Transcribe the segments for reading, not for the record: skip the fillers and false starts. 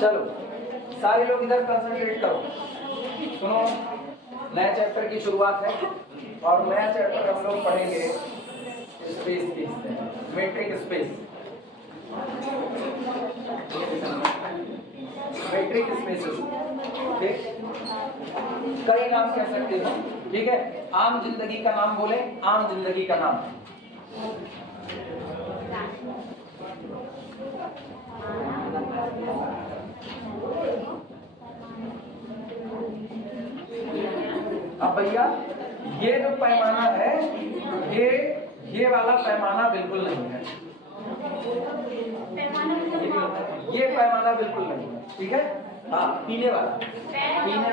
चलो सारे लोग इधर कंसंट्रेट करो, सुनो। नए चैप्टर की शुरुआत है और नया चैप्टर हम लोग पढ़ेंगे स्पेस की, मीट्रिक स्पेस, मीट्रिक स्पेसेस। ठीक, कई नाम कह सकते हो, ठीक है। आम जिंदगी का नाम बोले, आम जिंदगी का नाम। अब भैया ये जो पैमाना है, ये वाला पैमाना बिल्कुल नहीं है, ये पैमाना बिल्कुल नहीं है, ठीक है। हाँ, पीने वाला, पीने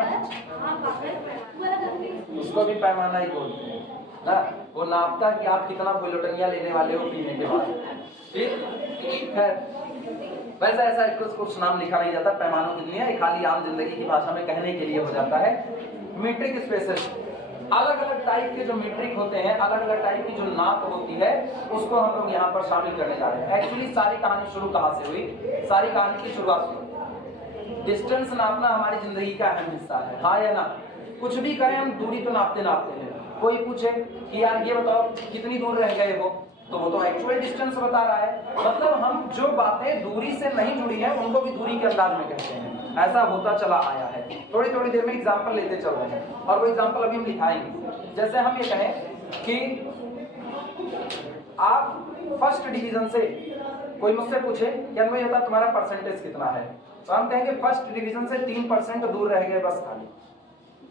उसको भी पैमाना ही बोलते हैं ना। वो नापता कि आप कितना बुलेटिनिया लेने वाले हो पीने के बाद, ठीक है। वैसे ऐसा कुछ नाम लिखा नहीं जाता, पैमानों की दुनिया, खाली आम जिंदगी की भाषा में कहने के लिए हो जाता है। मीट्रिक स्पेसेस, अलग अलग टाइप के जो मीट्रिक होते हैं, अलग अलग टाइप की जो नाप होती है, उसको हम लोग यहाँ पर शामिल करने जा रहे हैं। एक्चुअली सारी कहानी शुरू कहाँ से हुई? सारी कहानी की शुरुआत से डिस्टेंस नापना हमारी जिंदगी का अहम हिस्सा है, हाँ या ना। कुछ भी करें हम दूरी तो नापते नापते हैं। कोई पूछे कि यार ये बताओ कितनी दूर रह गए हो, तो वो तो एक्चुअल डिस्टेंस बता रहा है। मतलब हम जो बातें दूरी से नहीं जुड़ी है उनको भी दूरी के अंदाज में कहते हैं। ऐसा होता चला आया है। थोड़ी थोड़ी देर में एग्जांपल लेते चल रहे हैं और वो एग्जांपल अभी हम लिखाएंगे। जैसे हम ये कहें कि आप फर्स्ट डिवीजन से, कोई मुझसे पूछे कि अनुभव बता तुम्हारा परसेंटेज कितना है, तो हम कहेंगे फर्स्ट डिवीजन से 3% दूर रह गए, बस खाली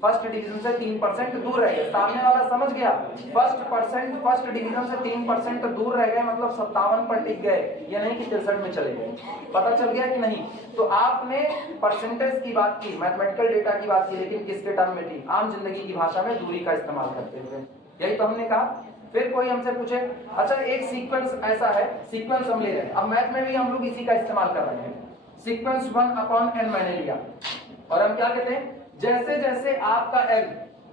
फर्स्ट डिवीजन से 3% दूर रह गए। सामने वाला समझ गया, फर्स्ट डिवीजन से 3% दूर रह गए मतलब 57 पर टिक गए, ये नहीं कि 63 में चले गए। पता चल गया कि नहीं? तो आपने परसेंटेज की बात की, मैथमेटिकल डेटा की बात की, लेकिन किसके टर्म में थी? आम जिंदगी की भाषा में दूरी का इस्तेमाल करते हुए। यही तो हमने कहा। फिर कोई हमसे पूछे, अच्छा एक सीक्वेंस ऐसा है, सीक्वेंस हम ले रहे हैं, अब मैथ में भी हम लोग इसी का इस्तेमाल कर रहे हैं। सीक्वेंस 1/n मैंने लिया और हम क्या कहते हैं, जैसे जैसे आपका n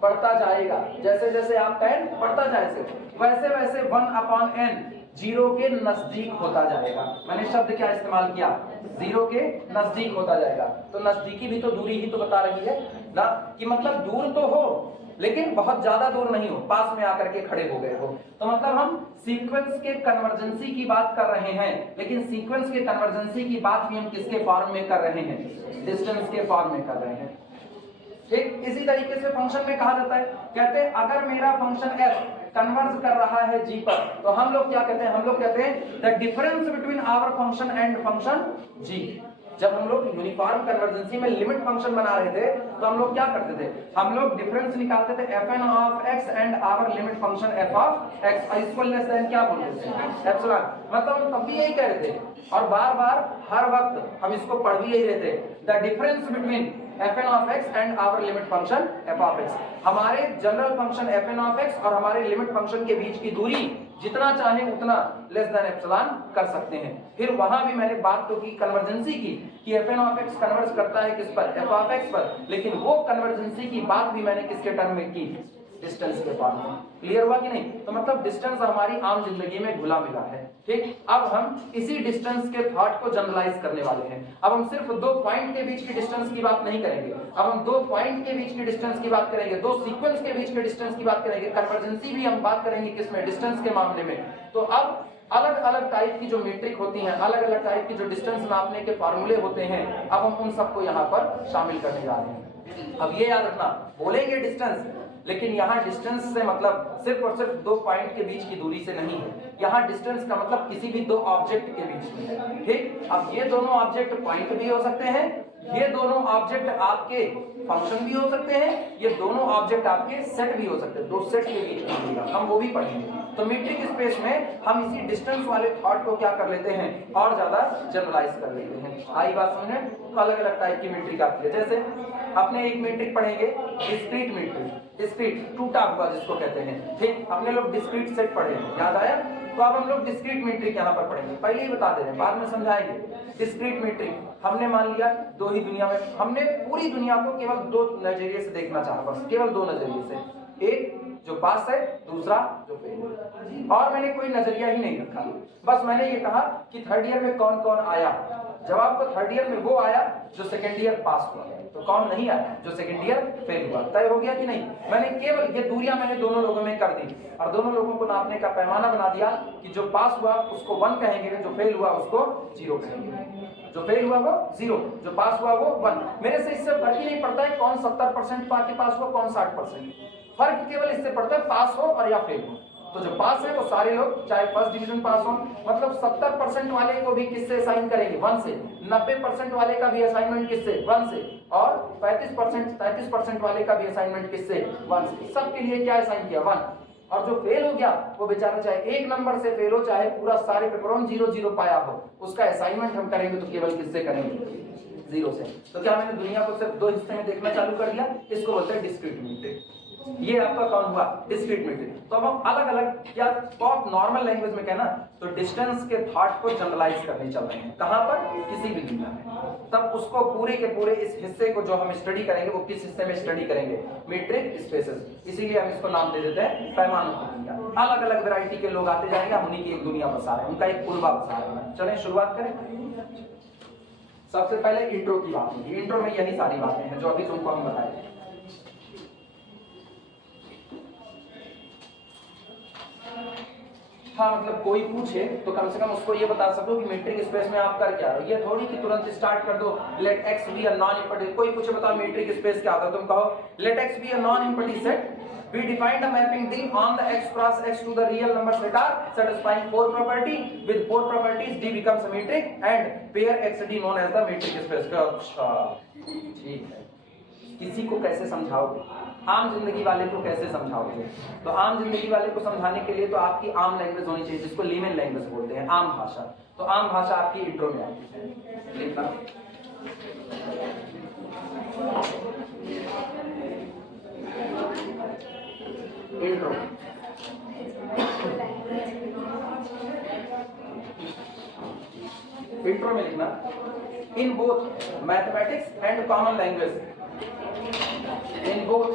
बढ़ता जाएगा, जैसे जैसे आपका n बढ़ता जाएगा, वैसे वैसे 1/n 0 के नजदीक होता जाएगा। मैंने शब्द क्या इस्तेमाल किया? 0 के नजदीक होता जाएगा। तो नजदीकी भी तो दूरी ही तो बता रही है ना, कि मतलब दूर तो हो लेकिन बहुत ज्यादा दूर नहीं हो, पास में आकर के खड़े हो गए हो। तो मतलब हम सीक्वेंस के कन्वर्जेंसी की बात कर रहे हैं, लेकिन सीक्वेंस के कन्वर्जेंसी की बात भी हम किसके फॉर्म में कर रहे हैं? डिस्टेंस के फॉर्म में कर रहे हैं। ठीक इसी तरीके से फंक्शन में कहा जाता है, कहते हैं अगर मेरा फंक्शन f कन्वर्ज कर रहा है g पर, तो हम लोग क्या कहते हैं? हम लोग कहते हैं the difference between our function and function g। जब हम लोग यूनिफॉर्म कन्वर्जेंसी में लिमिट फंक्शन बना रहे थे तो हम लोग क्या करते थे? हम लोग डिफरेंस निकालते थे fn of x and our limit function f of x equal less than क्या बोलते थे? एप्सिलॉन। मतलब हम तब भी यही कह रहे थे और बार बार हर वक्त हम इसको पढ़ भी यही रहे थे, the difference between fn of x and our limit function f of x। हमारे general function fn of x और हमारे लिमिट फंक्शन के बीच की दूरी जितना चाहे उतना लेस देन एप्सिलॉन कर सकते हैं। फिर वहां भी मैंने बात तो की कन्वर्जेंसी की कि fn ऑफ x कन्वर्ज करता है किस पर? f ऑफ x पर, लेकिन वो कन्वर्जेंसी की बात भी मैंने किसके टर्म में की? डिस्टेंस के फॉर्म में। क्लियर हुआ कि नहीं? तो मतलब डिस्टेंस हमारी आम जिंदगी में घुला मिला है। ठीक, अब हम इसी डिस्टेंस के थॉट को जनरलाइज करने वाले हैं। अब हम सिर्फ दो पॉइंट के बीच की डिस्टेंस की बात नहीं करेंगे, अब हम दो पॉइंट के बीच की डिस्टेंस की बात करेंगे, दो सीक्वेंस के बीच के डिस्टेंस की बात करेंगे, कन्वर्जेंसी भी हम बात करेंगे किसमें? डिस्टेंस के मामले में। तो अब अलग अलग टाइप की जो मीट्रिक होती हैं, अलग अलग टाइप की जो डिस्टेंस नापने के फॉर्मूले होते हैं, अब हम उन सबको यहाँ पर शामिल करने जा रहे हैं। अब ये याद रखना, बोलेंगे डिस्टेंस, लेकिन यहाँ डिस्टेंस से मतलब सिर्फ और सिर्फ दो पॉइंट के बीच की दूरी से नहीं है। यहाँ डिस्टेंस का मतलब किसी भी दो ऑब्जेक्ट के बीच में है। ठीक, अब ये दोनों ऑब्जेक्ट पॉइंट भी हो सकते हैं, ये दोनों ऑब्जेक्ट आपके फंक्शन भी हो सकते हैं, ये दोनों ऑब्जेक्ट आपके सेट भी हो सकते हैं। दो सेट के बीच में दूरी, हम वो भी पढ़ेंगे। तो मीट्रिक स्पेस में हम इसी डिस्टेंस वाले थॉट को क्या कर लेते हैं? और ज्यादा जनरलाइज कर लेते हैं। आई बात समझ में? तो अलग अलग टाइप की मीट्रिक आती है। जैसे अपने एक मीट्रिक पढ़ेंगे डिस्क्रीट मीट्रिक, डिस्क्रीट टूटा हुआ जिसको कहते हैं। ठीक, अपने लोग डिस्क्रीट सेट पढ़े, याद आया? तो अब हम लोग डिस्क्रीट मीट्रिक यहाँ पर पढ़ेंगे। पहले ही बता दे रहे हैं, बाद में समझाएंगे। डिस्क्रीट मीट्रिक हमने मान लिया दो ही दुनिया में, हमने पूरी दुनिया को केवल दो नजरिए से देखना चाहा, बस केवल दो नजरिए से। एक जो पास है, दूसरा जो फेल है। और मैंने कोई नजरिया ही नहीं रखा, बस मैंने ये कहा कि थर्ड ईयर में कौन कौन आया। जब आपको थर्ड ईयर में वो आया जो सेकंड ईयर पास हुआ, तो कौन नहीं आया जो सेकंड ईयर फेल हुआ। तय हो गया कि नहीं। मैंने केवल ये दूरियां मैंने दोनों लोगों में कर दी और दोनों लोगों को नापने का पैमाना बना दिया कि जो पास हुआ उसको 1 कहेंगे, जो फेल हुआ उसको 0 कहेंगे। जो फेल हुआ वो 0, जो पास हुआ वो 1। मेरे से इससे फर्क ही नहीं पड़ता है कौन 70% के पास हुआ, कौन 60%। फर्क केवल इससे पड़ता है पास हो और या फेल हो। तो जो पास है वो सारे लोग चाहे फर्स्ट डिवीजन पास हो, मतलब 70% वाले को भी किससे असाइन करेंगे, 1 से। 90% वाले का भी असाइनमेंट किससे, 1 से। और 33% वाले का भी असाइनमेंट किससे, 1 से। सबके लिए क्या असाइन किया, 1। और जो फेल हो गया वो बेचारा चाहे 1 नंबर से फेल हो, चाहे पूरा सारे पेपरों में 0 पाया हो, उसका असाइनमेंट हम करेंगे तो केवल किससे करेंगे, 0 से। तो क्या मैंने दुनिया को सिर्फ 2 हिस्से में देखना चालू कर दिया, इसको बोलते हैं डिस्क्रीट मेथड। ये आपका कौन हुआ, डिस्क्रीट मेथड। तो अब हम अलग अलग या बहुत नॉर्मल लैंग्वेज में कहना तो डिस्टेंस के थॉट को जनरलाइज करने चल रहे हैं। कहां पर, किसी भी दुनिया में। तब उसको पूरे के पूरे इस हिस्से को जो हम स्टडी करेंगे वो किस हिस्से में स्टडी करेंगे, मीट्रिक स्पेसेस। इसीलिए हम इसको नाम दे देते हैं पैमानों की दुनिया। अलग अलग वैरायटी के लोग आते जाएंगे, हम उन्हीं की एक दुनिया बसा रहे हैं, उनका एक पुलवा बसा रहे हैं। चलें शुरुआत करें। सबसे पहले इंट्रो की बात होगी। इंट्रो में यही सारी बातें हैं जो अभी तुमको हम बताएंगे। हाँ, मतलब कोई पूछे तो कम से कम उसको ये बता सको कि मीट्रिक स्पेस में आप कर क्या रहे हो। ये थोड़ी कि तुरंत स्टार्ट कर दो let x be a non empty. कोई पूछे बताओ मीट्रिक स्पेस क्या होता है, तुम कहो let x be a non empty set, we defined a mapping D on the x cross x to the real numbers that are satisfying 4 property. With 4 properties D becomes a metric and pair XD known as the metric space. अच्छा ठीक है, किसी को कैसे समझाओगे, आम जिंदगी वाले को कैसे समझाओगे। तो आम जिंदगी वाले को समझाने के लिए तो आपकी आम लैंग्वेज होनी चाहिए, जिसको लीमेन लैंग्वेज बोलते हैं, आम भाषा। तो आम भाषा आपकी इंट्रो में आती है। लिखना इंट्रो। इंट्रो में लिखना in both mathematics and common language. In both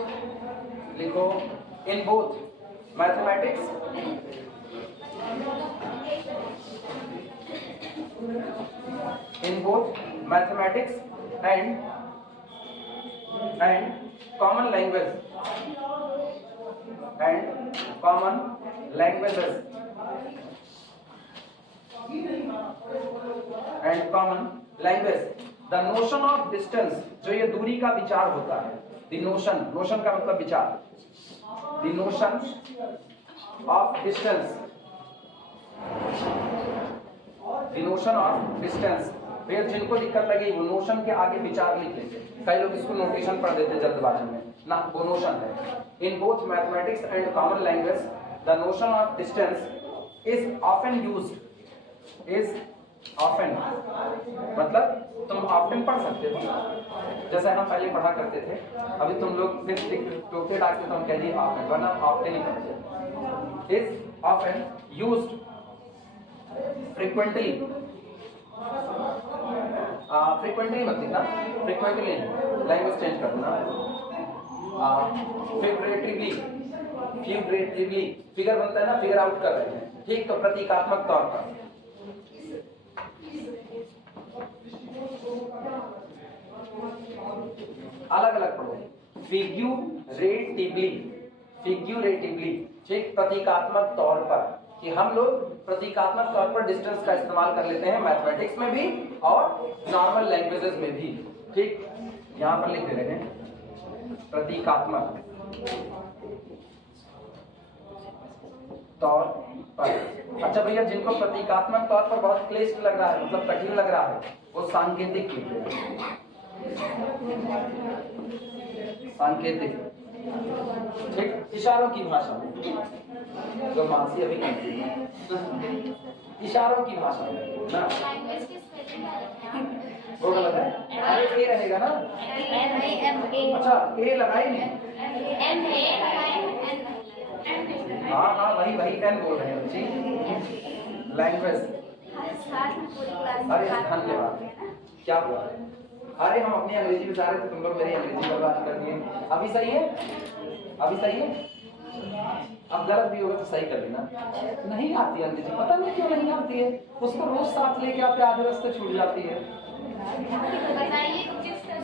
लिखो, in both mathematics in both mathematics and common language and common languages and common language. The notion of distance, जो ये दूरी का विचार होता है, the notion, notion का मतलब विचार, the notion of distance, the notion of distance। फिर जिनको दिक्कत लगी वो नोशन के आगे विचार लिख लेते, कई लोग इसको नोटेशन पढ़ देते जल्दबाजी में ना, वो नोशन है। इन both mathematics and common language the notion of distance is often used, is often मतलब तुम ऑफन पढ़ सकते हो, जैसे हम पहले पढ़ा करते थे। अभी तुम लोग फिर टोके डालते तो हम कह दिए ऑफन, वरना ऑफन ही पढ़ते। Is often used frequently, frequently मत लिखना, फ्रीक्वेंटली लैंग्वेज चेंज करना, फिगरेटिवली, फिगरेटिवली फिगर बनता है ना, फिगर आउट कर रहे हैं, ठीक। तो प्रतीकात्मक तौर पर अलग अलग पढ़ो, फिग्यूरेटिवली, फिग्यूरेटिवली, ठीक, प्रतीकात्मक तौर पर। कि हम लोग प्रतीकात्मक तौर पर डिस्टेंस का इस्तेमाल कर लेते हैं मैथमेटिक्स में भी और नॉर्मल लैंग्वेजेस में भी, ठीक। यहां पर लिख दे रहे हैं प्रतीकात्मक तौर पर। अच्छा भैया, जिनको प्रतीकात्मक तौर पर बहुत क्लिष्ट लग रहा है, मतलब कठिन लग रहा है, वो सांकेतिक लिखते हैं, सांकेतिक, ठीक। इशारों की भाषा, जो मानसी अभी कहती है, इशारों की भाषा ना, वो गलत है। अरे ए रहेगा ना, अच्छा ए लगाए नहीं, हाँ हाँ वही वही एन बोल रहे हैं बच्ची, लैंग्वेज। अरे धन्यवाद, क्या हुआ, अरे हम अपनी अंग्रेजी में जा रहे थे, तुम लोग मेरी अंग्रेजी पर बात कर दिए। अभी सही है, अभी सही है, अब गलत भी होगा तो सही कर लेना। नहीं आती है अंग्रेजी, पता नहीं क्यों नहीं आती है, उसको रोज साथ लेके आते आधे रास्ते छूट जाती है।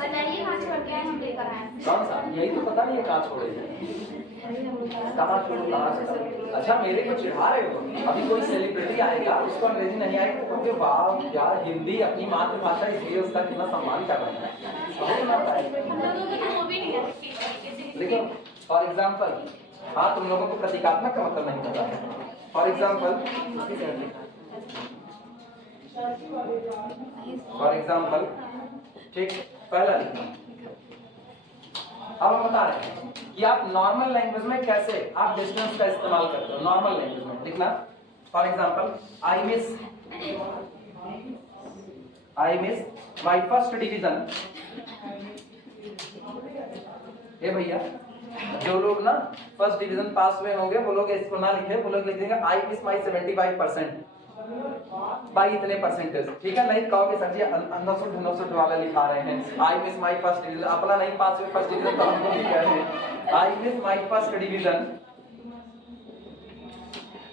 बताइए कहाँ छोड़ के आए, हम लेकर आए। कौन सा? यही तो पता नहीं है कहाँ छोड़े हैं, कहाँ छोड़ो कहाँ से। अच्छा मेरे को चिढ़ा रहे हो? अभी कोई सेलिब्रिटी आएगा उसको अंग्रेजी नहीं आएगी तो कहोगे वाह यार हिंदी अपनी मातृभाषा इसलिए उसका कितना सम्मान कर रहे हैं, समझ में आता है। देखो फॉर एग्जाम्पल, हाँ तुम लोगों को प्रतीकात्मक का मतलब नहीं पता है। फॉर एग्जाम्पल ठीक, पहला लिखना। अब हम बता रहे हैं कि आप नॉर्मल लैंग्वेज में कैसे आप डिस्टेंस का इस्तेमाल करते हो। नॉर्मल लैंग्वेज में लिखना, for example I miss my first division. ये भैया जो लोग ना फर्स्ट डिवीजन पास हुए होंगे वो लोग इसको ना लिखे, वो लोग लिख देंगे आई मिस माई 75% बाई इतने परसेंटेज, ठीक है। नहीं कहोगे सर जी 900 वाला लिखा रहे हैं, I miss my first division, अपना नहीं पास हुए फर्स्ट डिवीजन तो हमको भी कह रहे हैं। I miss my first division,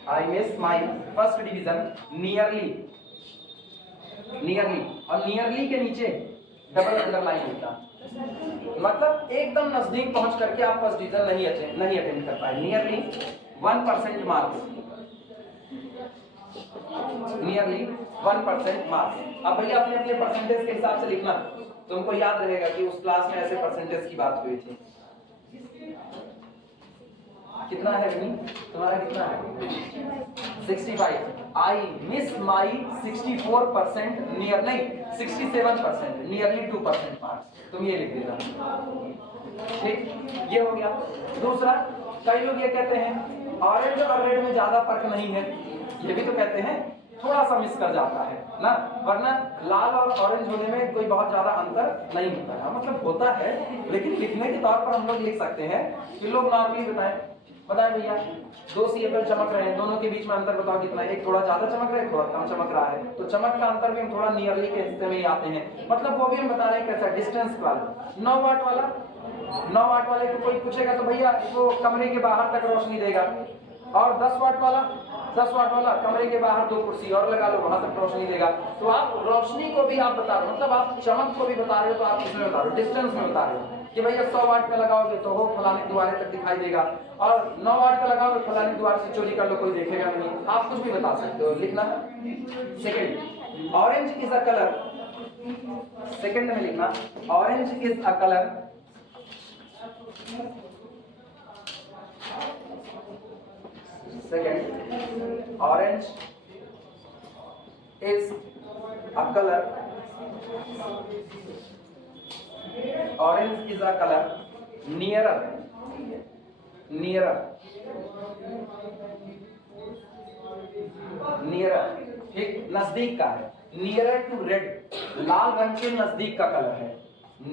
I miss my first division nearly, और नियरली के नीचे डबल अंडरलाइन होता, मतलब एकदम नजदीक पहुंच करके आप फर्स्ट डिवीजन नहीं अटेंड कर पाए। Nearly 1% marks, nearly 1% marks. अब भैया अपने अपने परसेंटेज के हिसाब से लिखना, तुमको याद रहेगा कि उस क्लास में ऐसे परसेंटेज की बात हुई थी। कितना है विनी तुम्हारा, कितना है? 65। आई मिस माई 64% नियर, नहीं 67%, नियरली 2% मार्क्स, तुम ये लिख देना, ठीक। ये हो गया। दूसरा, कई लोग ये कहते हैं ऑरेंज और रेड में ज्यादा फर्क नहीं है, ये भी तो कहते हैं, थोड़ा सा मिस कर जाता है ना, वरना लाल और ऑरेंज होने में कोई बहुत ज्यादा अंतर नहीं होता है, मतलब होता है, लेकिन लिखने के तौर पर हम लोग लिख सकते हैं कि लोग नॉर्मली बताएं भैया 2 CFL चमक रहे हैं, दोनों के बीच में अंतर बताओ कितना है, एक थोड़ा ज्यादा चमक रहा है, थोड़ा कम चमक रहा है, तो चमक का अंतर भी हम थोड़ा नियरली के हिस्से में ही आते हैं, मतलब वो भी हम बता रहे हैं कैसा डिस्टेंस वाला। 9 वाट वाले को कोई पूछेगा तो भैया वो कमरे के बाहर तक रोशनी देगा, और 10 वाट वाला कमरे के बाहर 2 कुर्सी और लगा लो, वहां तक रोशनी देगा। तो आप रोशनी को भी आप बता रहे हो, मतलब आप चमक को भी बता रहे हो, तो आप किसमें बता रहे हो? डिस्टेंस में बता रहे हो कि भैया 100 वाट का लगाओगे तो वो फलाने द्वारे तक दिखाई देगा, और 9 वाट का लगाओगे फलाने द्वार से चोरी कर लो कोई देखेगा नहीं, आप कुछ भी बता सकते हो। लिखना second, orange is a colour, second में लिखना orange is a colour second, orange is a color, orange is a color nearer, ठीक, नजदीक का है, नियरर टू रेड, लाल रंग के नजदीक का कलर है,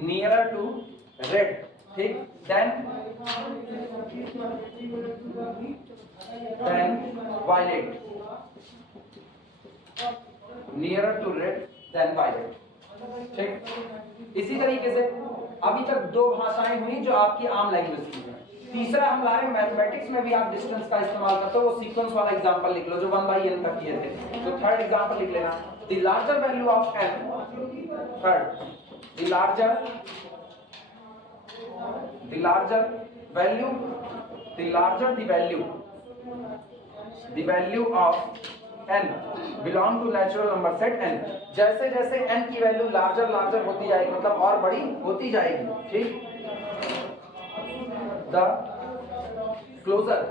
नियरर टू रेड, ठीक। Then violet, nearer to red then violet, ठीक। इसी तरीके से अभी तक 2 भाषाएं हुई जो आपकी आम लैंग्वेज की है। तीसरा हम ला रहे हैं मैथमेटिक्स में भी आप डिस्टेंस का इस्तेमाल करते हो, वो सीक्वेंस वाला एग्जांपल लिख लो जो 1/n का किए थे। तो थर्ड एग्जांपल लिख लेना, the larger value of n, third the larger value of n belong to natural number set n, जैसे जैसे n की वैल्यू लार्जर होती जाएगी, मतलब और बड़ी होती जाएगी, ठीक। द क्लोजर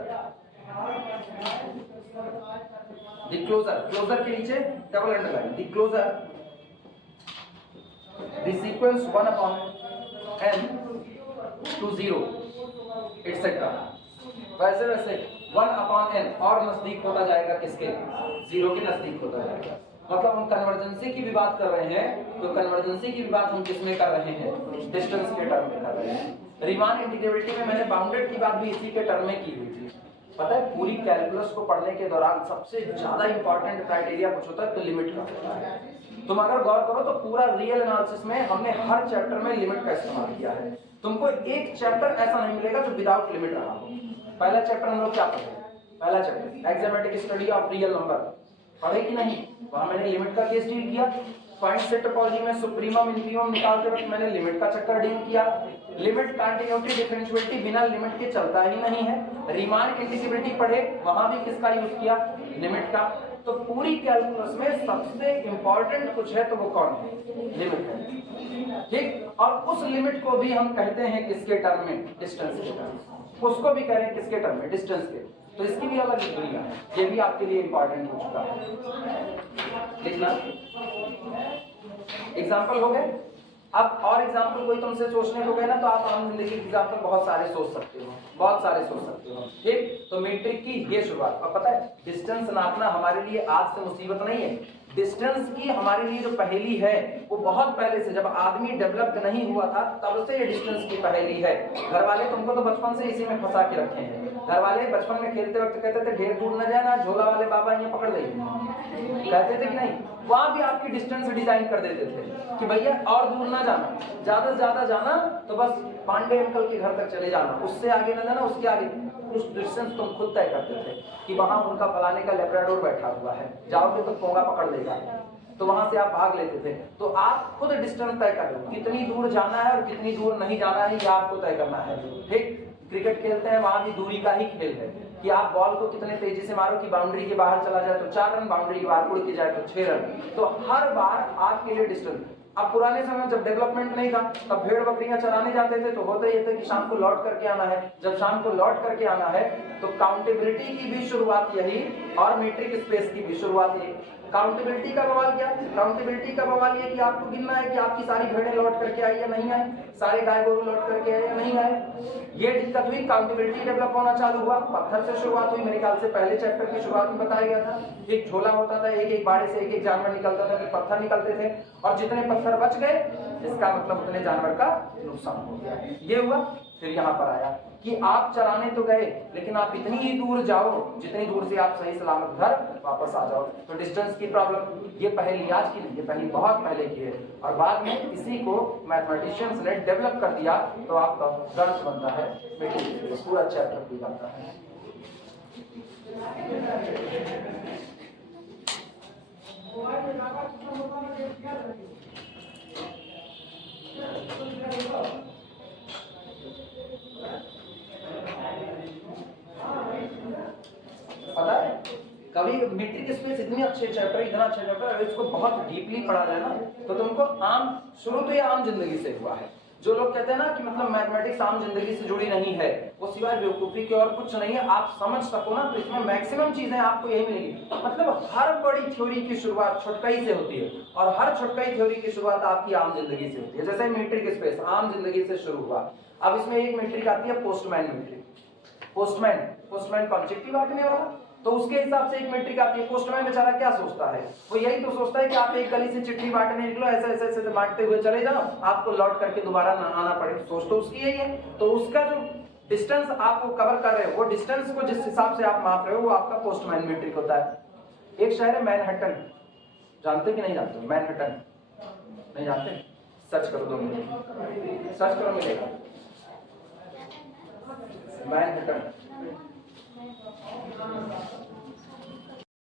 के नीचे double underline, the closure the sequence 1/n to 0 etc, वैसे वैसे 1/n और नजदीक होता जाएगा, किसके? 0 के नजदीक होता जाएगा। मतलब हम कन्वर्जेंसी की भी बात कर रहे हैं, तो कन्वर्जेंसी की भी बात हम किसमें कर रहे हैं? डिस्टेंस के टर्म में कर रहे हैं। रीमान इंटीग्रेबिलिटी में मैंने बाउंडेड की बात भी इसी के टर्म में की हुई थी। पता है पूरी कैलकुलस को पढ़ने के दौरान सबसे ज्यादा इंपॉर्टेंट क्राइटेरिया कुछ होता है तो लिमिट का होता है। तुम अगर गौर करो तो पूरा रियल एनालिसिस में हमने हर चैप्टर में लिमिट का इस्तेमाल किया है। तुमको एक चैप्टर ऐसा नहीं मिलेगा जो विदाउट लिमिट रहा हो। पहला चैप्टर हम लोग क्या पढ़े? पहला chapter axiomatic study of real number पढ़े कि नहीं? वहां मैंने लिमिट का केस डील किया। पॉइंट सेट टोपोलॉजी में सुप्रीमम इन्फीमम निकालते वक्त मैंने लिमिट का चक्कर डील किया। लिमिट कंटीन्यूटी डिफरेंशिएबिलिटी बिना लिमिट के चलता ही नहीं है। रीमान इंटीग्रेबिलिटी पढ़े, वहां भी किसका यूज किया? लिमिट का। तो पूरी कैलकुलस में सबसे इंपॉर्टेंट कुछ है तो वो कौन है? लिमिट है। ठीक, और उस लिमिट को भी हम कहते हैं किसके टर्म में? डिस्टेंस के टर्म। उसको भी कह रहे हैं किसके टर्म में? डिस्टेंस के। तो इसकी भी अलग दुनिया है, ये भी आपके लिए इंपॉर्टेंट हो चुका है। लिखना एग्जाम्पल हो गए। अब और एग्जाम्पल कोई तुमसे सोचने को गए ना तो आप आम जिंदगी के एग्जाम्पल बहुत सारे सोच सकते हो, बहुत सारे सोच सकते हो। ठीक, तो मीट्रिक की ये शुरुआत। अब पता है डिस्टेंस नापना हमारे लिए आज से मुसीबत नहीं है। डिस्टेंस की हमारे लिए जो पहेली है वो बहुत पहले से, जब आदमी डेवलप नहीं हुआ था तब से ये डिस्टेंस की पहेली है। घर वाले तुमको तो बचपन से इसी में फंसा के रखे हैं। घर वाले बचपन में खेलते वक्त कहते थे ढेर दूर न जाना, झोला वाले बाबा ये पकड़ लेंगे, कहते थे कि नहीं? वहां भी आपकी डिस्टेंस डिजाइन कर देते थे कि भैया और दूर ना जाना, ज्यादा से ज्यादा जाना तो बस पांडे अंकल के घर तक चले जाना, उससे आगे ना जाना, उसके आगे कुछ डिस्टेंस तुम खुद तय करते थे कि वहां उनका फलाने का लेब्राडोर बैठा हुआ है, जाओगे तो पोंगा पकड़ लेगा, तो वहां से आप भाग लेते थे। तो आप खुद डिस्टेंस तय कर लो, कितनी दूर जाना है और कितनी दूर नहीं जाना है, ये आपको तय करना है। ठीक, क्रिकेट खेलते हैं वहां भी दूरी का ही खेल है कि आप बॉल को कितने तेजी से मारो कि बाउंड्री के बाहर चला जाए तो 4 रन, बाउंड्री के बाहर उड़ के जाए तो 6 रन। तो हर बार आपके लिए डिस्टेंस। अब पुराने समय में जब डेवलपमेंट नहीं था तब भेड़ बकरियां चराने जाते थे तो होता ये था कि शाम को लौट करके आना है। जब शाम को लौट करके आना है तो काउंटेबिलिटी की भी शुरुआत यही और मीट्रिक स्पेस की भी शुरुआत यही। काउंटेबिलिटी का बवाल क्या? काउंटेबिलिटी का बवाल ये कि आपको गिनना है कि आपकी सारी भेड़ें लौट करके आई या नहीं आई, सारे गाय गोरू लौट करके आए या नहीं आए। ये दिक्कत हुई, काउंटेबिलिटी डेवलप होना चालू हुआ, पत्थर से शुरुआत हुई। मेरे ख्याल से पहले चैप्टर की शुरुआत में बताया गया था, एक झोला होता था, एक एक बाड़े से एक एक जानवर निकलता था, फिर पत्थर निकलते थे और जितने पत्थर बच गए इसका मतलब उतने जानवर का नुकसान हो गया। ये हुआ। फिर यहाँ पर आया कि आप चराने तो गए लेकिन आप इतनी ही दूर जाओ जितनी दूर से आप सही सलामत घर वापस आ जाओ। तो डिस्टेंस की प्रॉब्लम, ये पहेली आज की नहीं, ये पहेली बहुत पहले की है और बाद में इसी को मैथमेटिशियंस ने डेवलप कर दिया तो आपका गणित बनता है, मैथमेटिक्स पूरा चैप्टर भी बनता है। पता है कभी मीट्रिक स्पेस इतनी अच्छे चैप्टर, इतना अच्छा चैप्टर, अगर इसको बहुत डीपली पढ़ा जाए ना तो तुमको आम शुरू तो ये आम जिंदगी से हुआ है। जो लोग कहते हैं ना कि मतलब मैथमेटिक्स आम जिंदगी से जुड़ी नहीं है, वो सिवाय बेवकूफी के और कुछ नहीं है। आप समझ सको ना तो इसमें मैक्सिमम चीजें आपको यही मिलेगी। मतलब हर बड़ी थ्योरी की शुरुआत छुटकाई से होती है और हर छुटकाई थ्योरी की शुरुआत आपकी आम जिंदगी से होती है। जैसे मीट्रिक स्पेस आम जिंदगी से शुरू हुआ। अब इसमें एक मीट्रिक आती है पोस्टमैन मीट्रिक। पोस्टमैन कौन? चिट्ठी बांटने वाला। तो उसके हिसाब से एक मीट्रिक आती है। पोस्टमैन बेचारा क्या सोचता है? वो यही तो सोचता है कि आप एक गली से चिट्ठी बांटने निकलो, ऐसे ऐसे ऐसे बांटते हुए चले जाओ, आपको लौट करके दोबारा ना आना पड़े। सोच तो उसकी यही है। तो उसका जो डिस्टेंस आपको कवर कर रहे हो, वो डिस्टेंस को जिस हिसाब से आप माप रहे हो वो आपका पोस्टमैन मीट्रिक होता है। एक शहर है मैनहट्टन, जानते कि नहीं जानते? मैनहट्टन नहीं जानते? सर्च करो 2 मिनट, सर्च करो मिलेगा मैनहट्टन।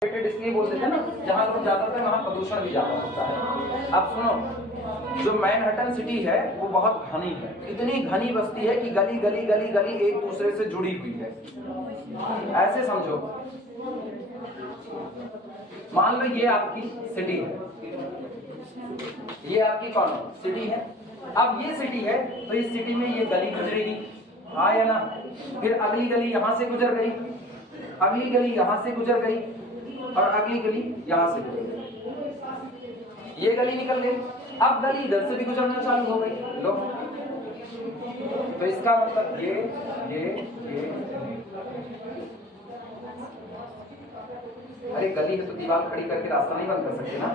इसलिए बोलते थे ना जहां लोग ज्यादा थे वहां प्रदूषण भी ज्यादा होता है। अब सुनो, जो मैनहट्टन सिटी है वो बहुत घनी है, इतनी घनी बस्ती है कि गली गली गली गली एक दूसरे से जुड़ी हुई है। ऐसे समझो, मान लो ये आपकी सिटी है, ये आपकी कौन सिटी है। अब ये सिटी है तो इस सिटी में ये गली गुजरेगी, हाँ या ना? फिर अगली गली यहां से गुजर गई, अगली गली यहां से गुजर गई और अगली गली यहां से गुजर गई। ये गली निकल गई, अब गली इधर से भी गुजरना चालू हो गई। लो, तो इसका मतलब ये अरे गली है तो दीवार खड़ी करके रास्ता नहीं बंद कर सकते ना,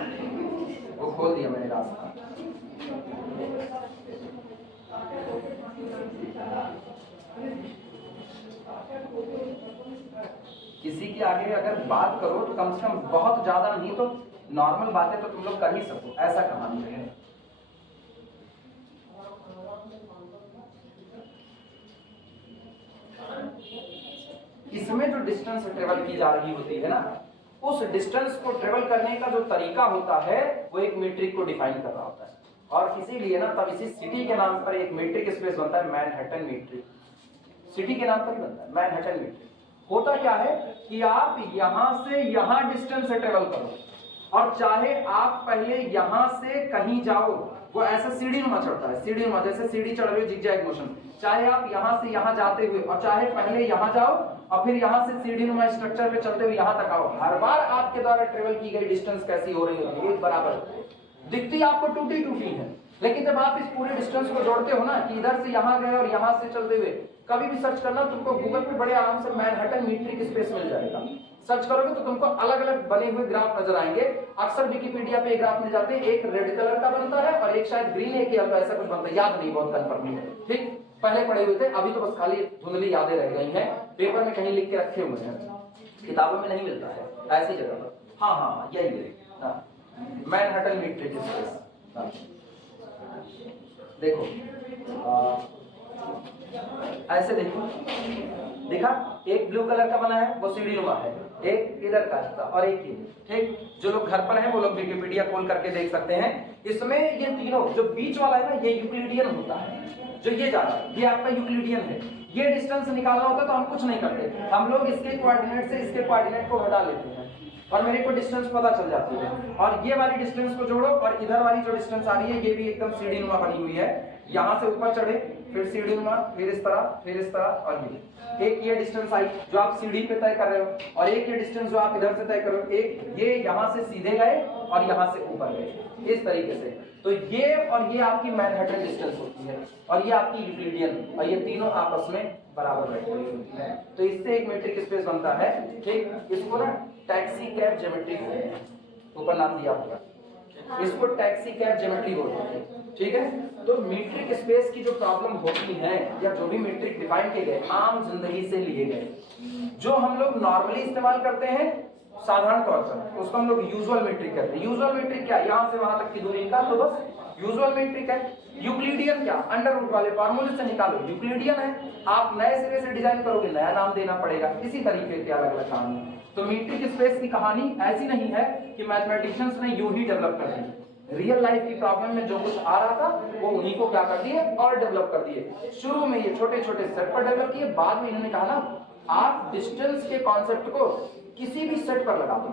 वो खोल दिया मैंने रास्ता। किसी के आगे अगर बात करो तो कम से कम बहुत ज्यादा नहीं तो नॉर्मल बातें तो तुम लोग कर ही सको, ऐसा कहानी है। डिस्टेंस ट्रेवल की जा रही होती है ना, उस डिस्टेंस को ट्रेवल करने का जो तरीका होता है वो एक मीट्रिक को डिफाइन कर रहा होता है। और इसीलिए ना तब इसी सिटी के नाम पर एक मीट्रिक स्पेस बनता है, मैनहट्टन मीट्रिक। सिटी के नाम पर ही बनता है मैनहट्टन मीट्रिक। होता क्या है कि आप यहां से यहां डिस्टेंस ट्रेवल करो, और चाहे आप पहले यहां से कहीं जाओ, वो ऐसा सीढ़ी नुमा चढ़ता है, सीढ़ी नुमा, जैसे सीढ़ी चढ़ रही हो जिगजैग मोशन, चाहे आप यहां से यहां जाते हुए, और चाहे पहले यहां जाओ और फिर यहां से सीढ़ी नुमा स्ट्रक्चर पे चलते हुए यहां तक आओ, हर बार आपके द्वारा ट्रेवल की गई डिस्टेंस कैसी हो रही होती है, एक बराबर दिखती आपको टूटी टूटी है। लेकिन जब आप इस पूरे डिस्टेंस को जोड़ते हो ना कि इधर से यहां गए और यहां से चलते हुए, कभी भी सर्च करना तुमको गूगल पे बड़े आराम से मैनहट्टन मीट्रिक स्पेस मिल जाएगा। सर्च करोगे तो तुमको अलग अलग बने हुए ग्राफ नजर आएंगे। अक्सर विकिपीडिया पे ग्राफ मिल जाते हैं, एक रेड कलर का बनता है और एक शायद ग्रीन, एक येलो, ऐसा कुछ बनता है, याद नहीं, बहुत कंफर्म नहीं है। ठीक, पहले पढ़े हुए थे, अभी तो बस खाली धुंधली यादें रह गई हैं, पेपर में कहीं लिख के रखे हुए हैं, किताबों में नहीं मिलता है ऐसी जगह पर। हाँ हाँ यही है मैनहट्टन मीट्रिक स्पेस। देखो ऐसे देखो, दिखा, एक ब्लू कलर का बना है वो सीढ़ी नुमा है, एक इधर का हिस्सा और एक ये। ठीक, जो लोग घर पर हैं वो लोग विकिपीडिया खोल करके देख सकते हैं। इसमें ये तीनों, जो बीच वाला है ना, ये यूक्लिडियन होता है, जो ये जा रहा है ये आपका यूक्लिडियन है। ये डिस्टेंस निकालना होता तो हम कुछ नहीं करते, हम लोग इसके कोऑर्डिनेट से इसके कोऑर्डिनेट को घटा लेते हैं और मेरे को डिस्टेंस पता चल जाती है। और ये वाली डिस्टेंस को जोड़ो और इधर वाली जो डिस्टेंस आ रही है ये भी एकदम सीढ़ी नुमा बनी हुई है, यहाँ से ऊपर चढ़े फिर सीढ़ी नुमा, फिर इस तरह, फिर इस तरह, और एक ये डिस्टेंस आई जो आप सीढ़ी पे तय कर रहे हो, और एक ये डिस्टेंस जो आप इधर से तय कर रहे हो, एक ये यहाँ से सीधे गए और यहाँ से ऊपर गए, इस तरीके से। तो ये और ये आपकी मैनहट्टन डिस्टेंस होती है और ये आपकी यूक्लिडियन, और ये तीनों आपस में बराबर बैठी हुई होती है। तो इससे एक मीट्रिक स्पेस बनता है। ठीक, इसको ना टैक्सी कैब ज्योमेट्री बोलते हैं, ऊपर नाम दिया होगा, इसको टैक्सी कैब ज्योमेट्री बोलते हैं। ठीक है, तो मीट्रिक स्पेस की जो प्रॉब्लम होती है या जो भी मीट्रिक डिफाइन किए गए आम जिंदगी से लिए गए, जो हम लोग नॉर्मली इस्तेमाल करते हैं साधारण तौर पर, उसको हम लोग यूजुअल मीट्रिक कहते हैं। यूजुअल मीट्रिक क्या, यहाँ से वहां तक की दूरी निकाल लो, बस यूजुअल मीट्रिक है। यूक्लिडियन क्या, अंडर रूट वाले फार्मूले से निकालो, यूक्लिडियन है। आप नए सिरे से डिजाइन करोगे, नया नाम देना पड़ेगा। इसी तरीके के अलग अलग कहानी। तो मीट्रिक स्पेस की कहानी ऐसी नहीं है कि मैथमेटिशियंस ने यूं ही डेवलप कर दी, रियल लाइफ की प्रॉब्लम में जो कुछ आ रहा था वो उन्हीं को क्या कर दिए और डेवलप कर दिए। शुरू में ये छोटे छोटे सेट पर डेवलप किए, बाद में इन्होंने कहा ना आप डिस्टेंस के कॉन्सेप्ट को किसी भी सेट पर लगा दो,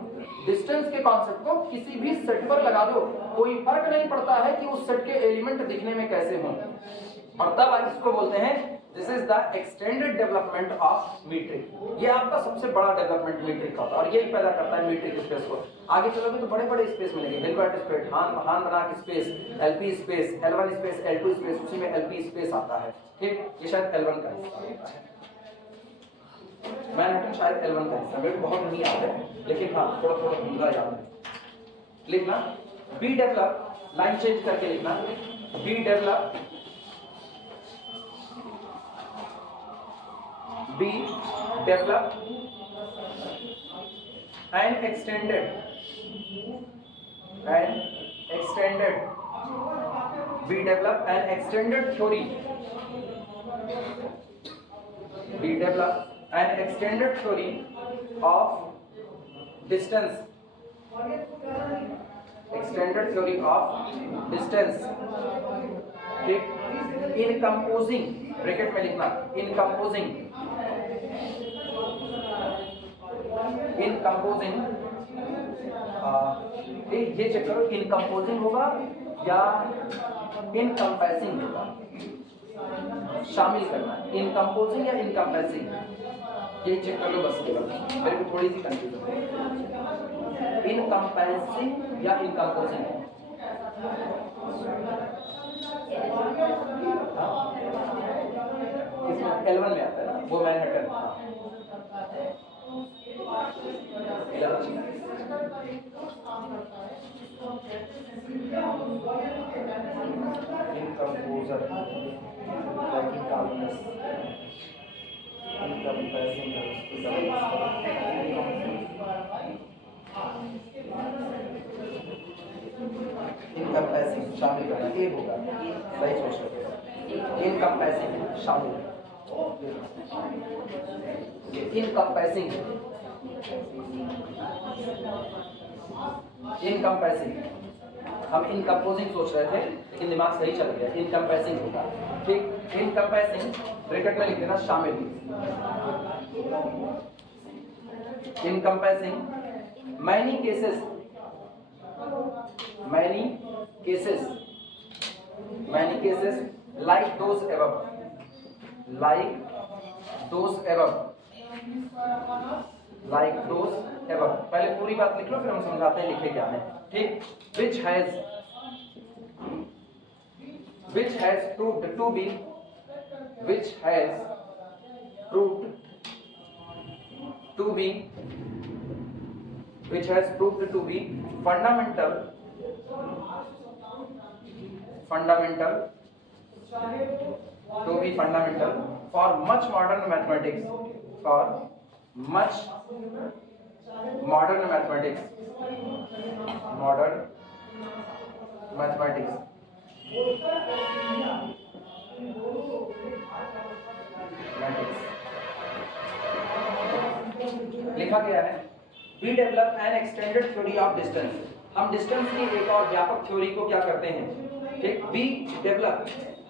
डिस्टेंस के कॉन्सेप्ट को किसी भी सेट पर लगा दो, कोई फर्क नहीं पड़ता है कि उस सेट के एलिमेंट दिखने में कैसे हों। और तब इसको बोलते हैं this is the extended development of metric. ये आपका सबसे बड़ा डेवलपमेंट मीट्रिक का होता है और यही पैदा करता है मीट्रिक स्पेस को। आगे चलोगे तो बड़े बड़े स्पेस मिलेंगे, Hilbert space, Hahn Banach space, L P space, L1 space, L2 space, उसी में एलपी स्पेस आता है। ठीक, ये शायद L1 का हिस्सा है, मैनहट्टन शायद L1 का हिस्सा, मेरे को बहुत नहीं याद है लेकिन हाँ थोड़ा थोड़ा धुंधला याद है। लिखना बी डेवलप, लाइन चेंज करके लिखना, be develop, be develop and extended we develop an extended theory, we develop an extended theory of distance, extended theory of distance, in composing, bracket में लिखना, in composing ये check करो इनकम्पोजिंग होगा या इनकम्पैसिंग होगा, शामिल करना, इनकम्पोजिंग या इनकम्पैसिंग, ये चेक कर लो बस, मेरे को थोड़ी सी कंफ्यूजन है, इनकम्पैसिंग या इनकम्पोजिंग। इसमें L1 में आता है ना, वो मैनहट्टन, इनकम्पोजर, इनकम्पैसिंग शामिल करना, ये होगा, सही सोच रहे हो, इनकम्पैसिंग शामिल। इनकम्प्रेसिंग, इनकम्प्रेसिंग, हम इनकम्पोजिंग सोच रहे थे लेकिन दिमाग सही चल गया, इनकम्प्रेसिंग होगा। ठीक, इनकम्प्रेसिंग ब्रैकेट में लिख देना शामिल, encompassing many cases, many cases, many cases like those above, like those above, like those above. पहले पूरी बात लिख लो फिर हम समझाते हैं लिखे क्या है। ठीक, which has proved to be, which has proved to be, which has proved to be fundamental, fundamental, to be fundamental for much modern mathematics, for much modern mathematics, modern mathematics, लिखा गया है We develop an extended theory of distance। हम distance की एक और व्यापक theory को क्या करते हैं, ठीक, We develop,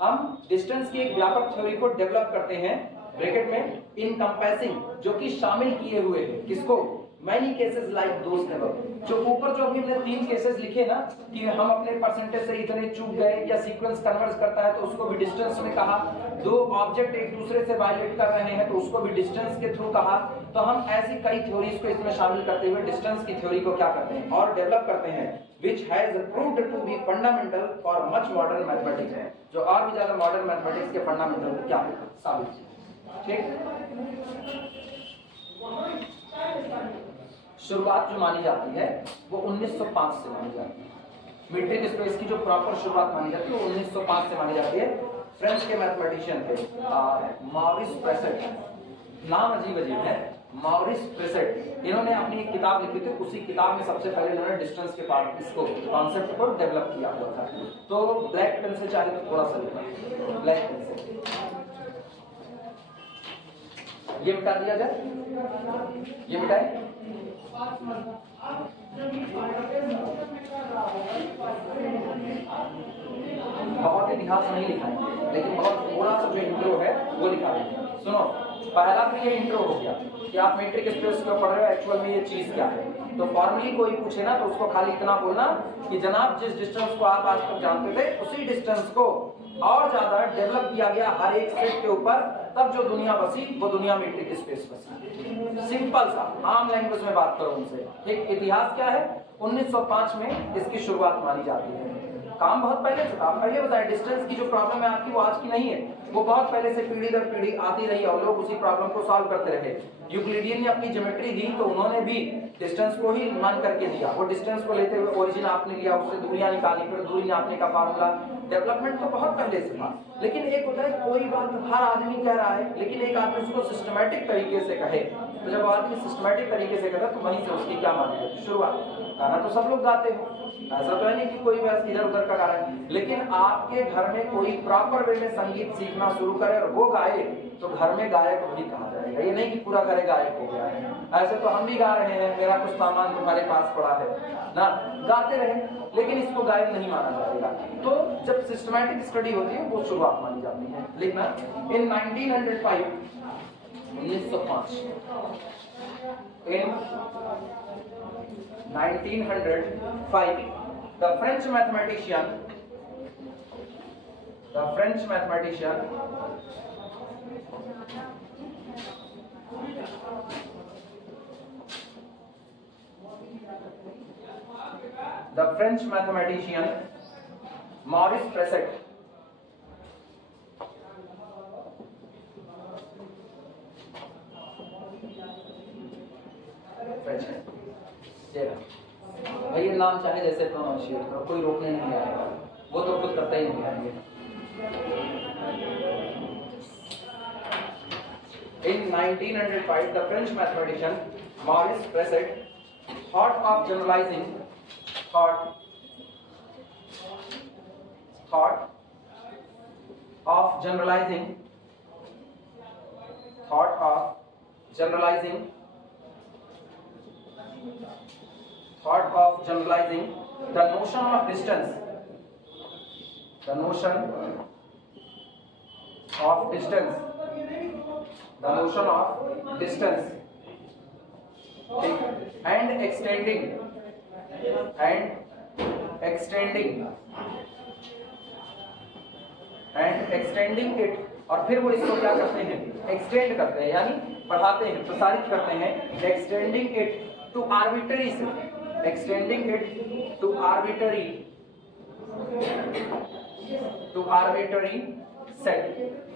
हम डिस्टेंस की एक व्यापक थ्योरी को डेवलप करते हैं ब्रैकेट में इनकम्प्रेसिंग, जो कि शामिल किए हुए हैं किसको, many cases like those above. जो ऊपर जो अभी हमने 3 केसेस लिखे ना कि हम अपने परसेंटेज से इतने चूक गए या सीक्वेंस कन्वर्ज करता है तो उसको भी डिस्टेंस में कहा, दो ऑब्जेक्ट एक दूसरे से वायलेट कर रहे हैं तो उसको भी डिस्टेंस के थ्रू कहा। तो हम ऐसी कई थ्योरीज को इसमें शामिल करते हुए डिस्टेंस की थ्योरी को क्या करते हैं और डेवलप करते हैं, which has proved to be fundamental for much modern mathematics है, जो और भी ज्यादा मॉडर्न मैथमेटिक्स के फंडामेंटल को क्या साबित किया। ठीक, शुरुआत जो मानी जाती है वो 1905 से मानी जाती है। मीट्रिक स्पेस की जो प्रॉपर शुरुआत मानी जाती है वो 1905 से मानी जाती है। फ्रेंच के मैथमेटिशियन थे मॉरिस प्रेसेट, नाम अजीब अजीब है, मॉरिस प्रेसेट। इन्होंने अपनी एक किताब लिखी थी, उसी किताब में सबसे पहले इन्होंने डिस्टेंस के पार्ट इसको कॉन्सेप्ट को डेवलप किया हुआ था। तो ब्लैक पेन से चाहे तो थोड़ा सा लिखा, ब्लैक पेन से ये मिटा दिया जाए, ये मिटाए। बहुत इतिहास नहीं लिखा है लेकिन बहुत थोड़ा सा जो इंट्रो है वो लिखा है। सुनो, पहला तो ये इंट्रो हो गया कि आप मीट्रिक स्पेस में पढ़ रहे हो, एक्चुअल में ये चीज क्या है। तो फॉर्मली कोई पूछे ना तो उसको खाली इतना बोलना कि जनाब जिस डिस्टेंस को आप आज तक जानते थे उसी डिस्टेंस को और ज्यादा डेवलप किया गया हर एक सेट के ऊपर, तब जो दुनिया बसी वो दुनिया मीट्रिक स्पेस बसी। सिंपल सा आम लैंग्वेज में बात करो उनसे। ठीक, इतिहास क्या है, 1905 में इसकी शुरुआत मानी जाती है। काम बहुत पहले से था, पहले बताया डिस्टेंस की जो प्रॉब्लम है आपकी वो आज की नहीं है, वो बहुत पहले से पीढ़ी दर पीढ़ी आती रही और लोग उसी प्रॉब्लम को सॉल्व करते रहे। यूक्लिडियन ने अपनी ज्योमेट्री दी तो उन्होंने भी डिस्टेंस को ही मान करके दिया, वो डिस्टेंस को लेते हुए ओरिजिन आपने लिया, उससे दूरियां निकाली, फिर दूरी नापने का फार्मूला। डेवलपमेंट तो बहुत पहले से था, लेकिन एक होता है कोई बात हर आदमी कह रहा है लेकिन एक आदमी उसको सिस्टमैटिक तरीके से कहे, तो जब आदमी सिस्टमैटिक तरीके से कहता तो वहीं से उसकी क्या मानी जाती शुरुआत। गाना तो सब लोग गाते हो, ऐसा तो है नहीं कि कोई बस इधर उधर का कारण, लेकिन आपके घर में कोई प्रॉपर वे में संगीत सीखना शुरू करे और वो गाए तो घर में गायक भी कहा जाएगा। ये नहीं कि पूरा घर गायक हो गया है, ऐसे तो हम भी गा रहे हैं, मेरा कुछ सामान तुम्हारे पास पड़ा है ना, गाते रहे, लेकिन इसको गायक नहीं माना जाएगा। तो जब सिस्टमैटिक स्टडी होती है वो शुरुआत मानी जाती है। लिखना इन 1905, 1905 in 1905 the French mathematician Maurice Presset भाई, ये नाम चाहे जैसे प्रोनाउंसिएट करो, कोई रोकने नहीं आएगा, वो तो खुद करता ही नहीं आएंगे। In 1905, the French mathematician Maurice Presset thought of generalizing thought of generalizing the notion of distance and extending it, और फिर वो इसको क्या करते हैं, एक्सटेंड करते हैं, यानी बढ़ाते हैं, प्रसारित करते हैं, extending it to arbitrary set,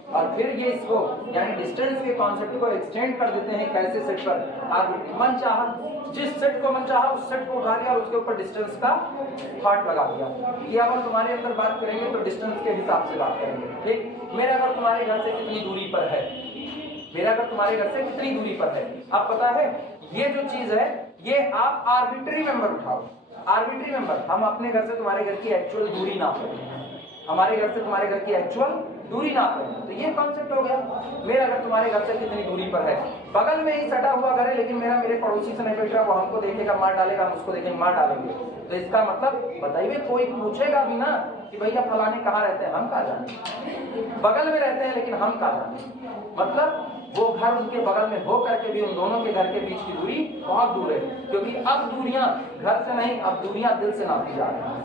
और फिर ये इसको यानी डिस्टेंस के कॉन्सेप्ट को एक्सटेंड कर देते हैं कैसे सेट पर, मन चाहा जिस सेट को मन चाहा उस सेट को उठा लिया और उसके ऊपर डिस्टेंस का थॉट लगा दिया। ये अगर तुम्हारे अंदर बात करेंगे तो डिस्टेंस के हिसाब से बात करेंगे, ठीक। मेरा घर तुम्हारे घर से कितनी दूरी पर है, अब पता है ये जो चीज है ये आप आर्बिट्री मेंबर उठाओ, आर्बिट्री मेंबर, हम अपने घर से तुम्हारे घर की एक्चुअल दूरी नापें, हमारे घर से तुम्हारे घर की एक्चुअल दूरी नापें, तो ये कॉन्सेप्ट हो गया। मेरा घर तुम्हारे घर से कितनी दूरी पर है, बगल में ही सटा हुआ घर है लेकिन मेरे पड़ोसी से नहीं बैठ रहा, वो हमको देखेगा मार डालेगा, हम उसको देखेंगे मार डालेंगे, तो इसका मतलब बताइए, कोई पूछेगा भी ना कि भैया फलाने कहाँ रहते हैं, हम कहाँ जाने, बगल में रहते हैं लेकिन हम कहाँ जाने, मतलब वो घर उनके बगल में हो करके भी उन दोनों के घर के बीच की दूरी बहुत दूर है, क्योंकि अब दूरियां घर से नहीं, अब दूरियां दिल से नापी जा रही हैं।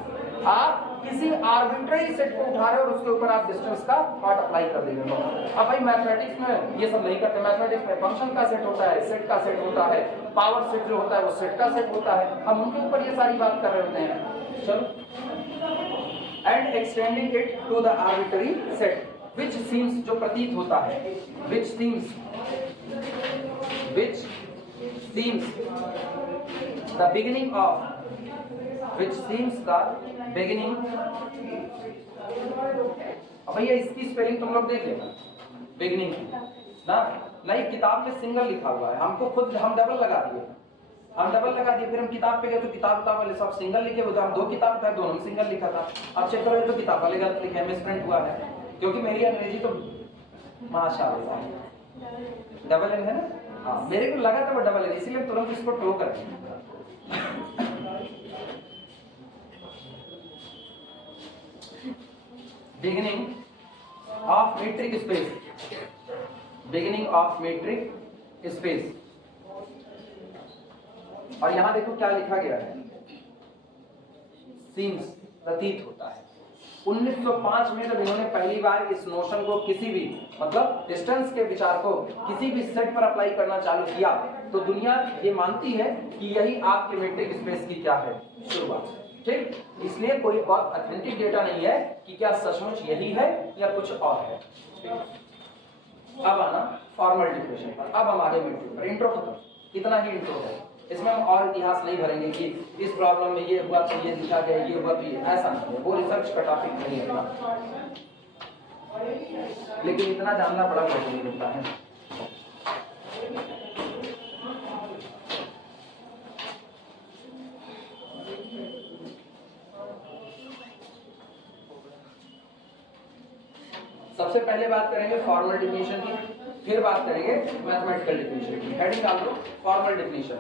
आप किसी आर्बिट्रेरी सेट को उठा रहे हो और उसके ऊपर आप डिस्टेंस का थॉट अप्लाई कर देंगे। अब भाई मैथमेटिक्स में ये सब नहीं करते, मैथमेटिक्स में फंक्शन का सेट होता है, सेट का सेट होता है, पावर सेट जो होता है वो सेट का सेट होता है, हम उनके ऊपर ये सारी बात कर रहे होते हैं। चलो, and extending it to the arbitrary set which seems, जो प्रतीत होता है, which seems the beginning of, अब भैया इसकी स्पेलिंग तुम लोग देख लेना, बिगिनिंग की ना, नहीं किताब में सिंगल लिखा हुआ है, हमको खुद हम डबल लगा दिए, फिर हम किताब पे गए तो किताब वाले सब सिंगल लिखे हुए, हम 2 किताब था, दोनों में सिंगल लिखा था, अब चेक करो तो किताब वाले गलत लिखे, मिसप्रिंट हुआ है, क्योंकि मेरी अंग्रेजी तो माशाल्लाह डबल एन है ना, हाँ मेरे को लगा था वो डबल एन, इसीलिए तुरंत इसको टो कर दिया। बिगिनिंग ऑफ मीट्रिक स्पेस, और यहां देखो क्या लिखा गया है, सीम्स प्रतीत होता है। 1905 में जब इन्होंने पहली बार इस नोशन को किसी भी मतलब डिस्टेंस के विचार को किसी भी सेट पर अप्लाई करना चालू किया तो दुनिया ये मानती है कि यही आपके मीट्रिक स्पेस की क्या है शुरुआत, ठीक। इसलिए कोई बहुत ऑथेंटिक डेटा नहीं है कि क्या सचमुच यही है या कुछ और है। अब आना फॉर्मल डिफिनेशन पर, अब हम आगे मीट्रिक पर, इंट्रो खत्म, इतना ही इंट्रो है, इसमें हम और इतिहास नहीं भरेंगे कि इस प्रॉब्लम में ये हुआ तो ये लिखा गया, ये हुआ तो ये, ऐसा नहीं है, वो रिसर्च का टॉपिक नहीं है, लेकिन इतना जानना बड़ा जरूरी होता है। सबसे पहले बात करेंगे फॉर्मल डिफिनेशन की, फिर बात करेंगे मैथमेटिकल डिफिनेशन की। हेडिंग डाल दो formal definition.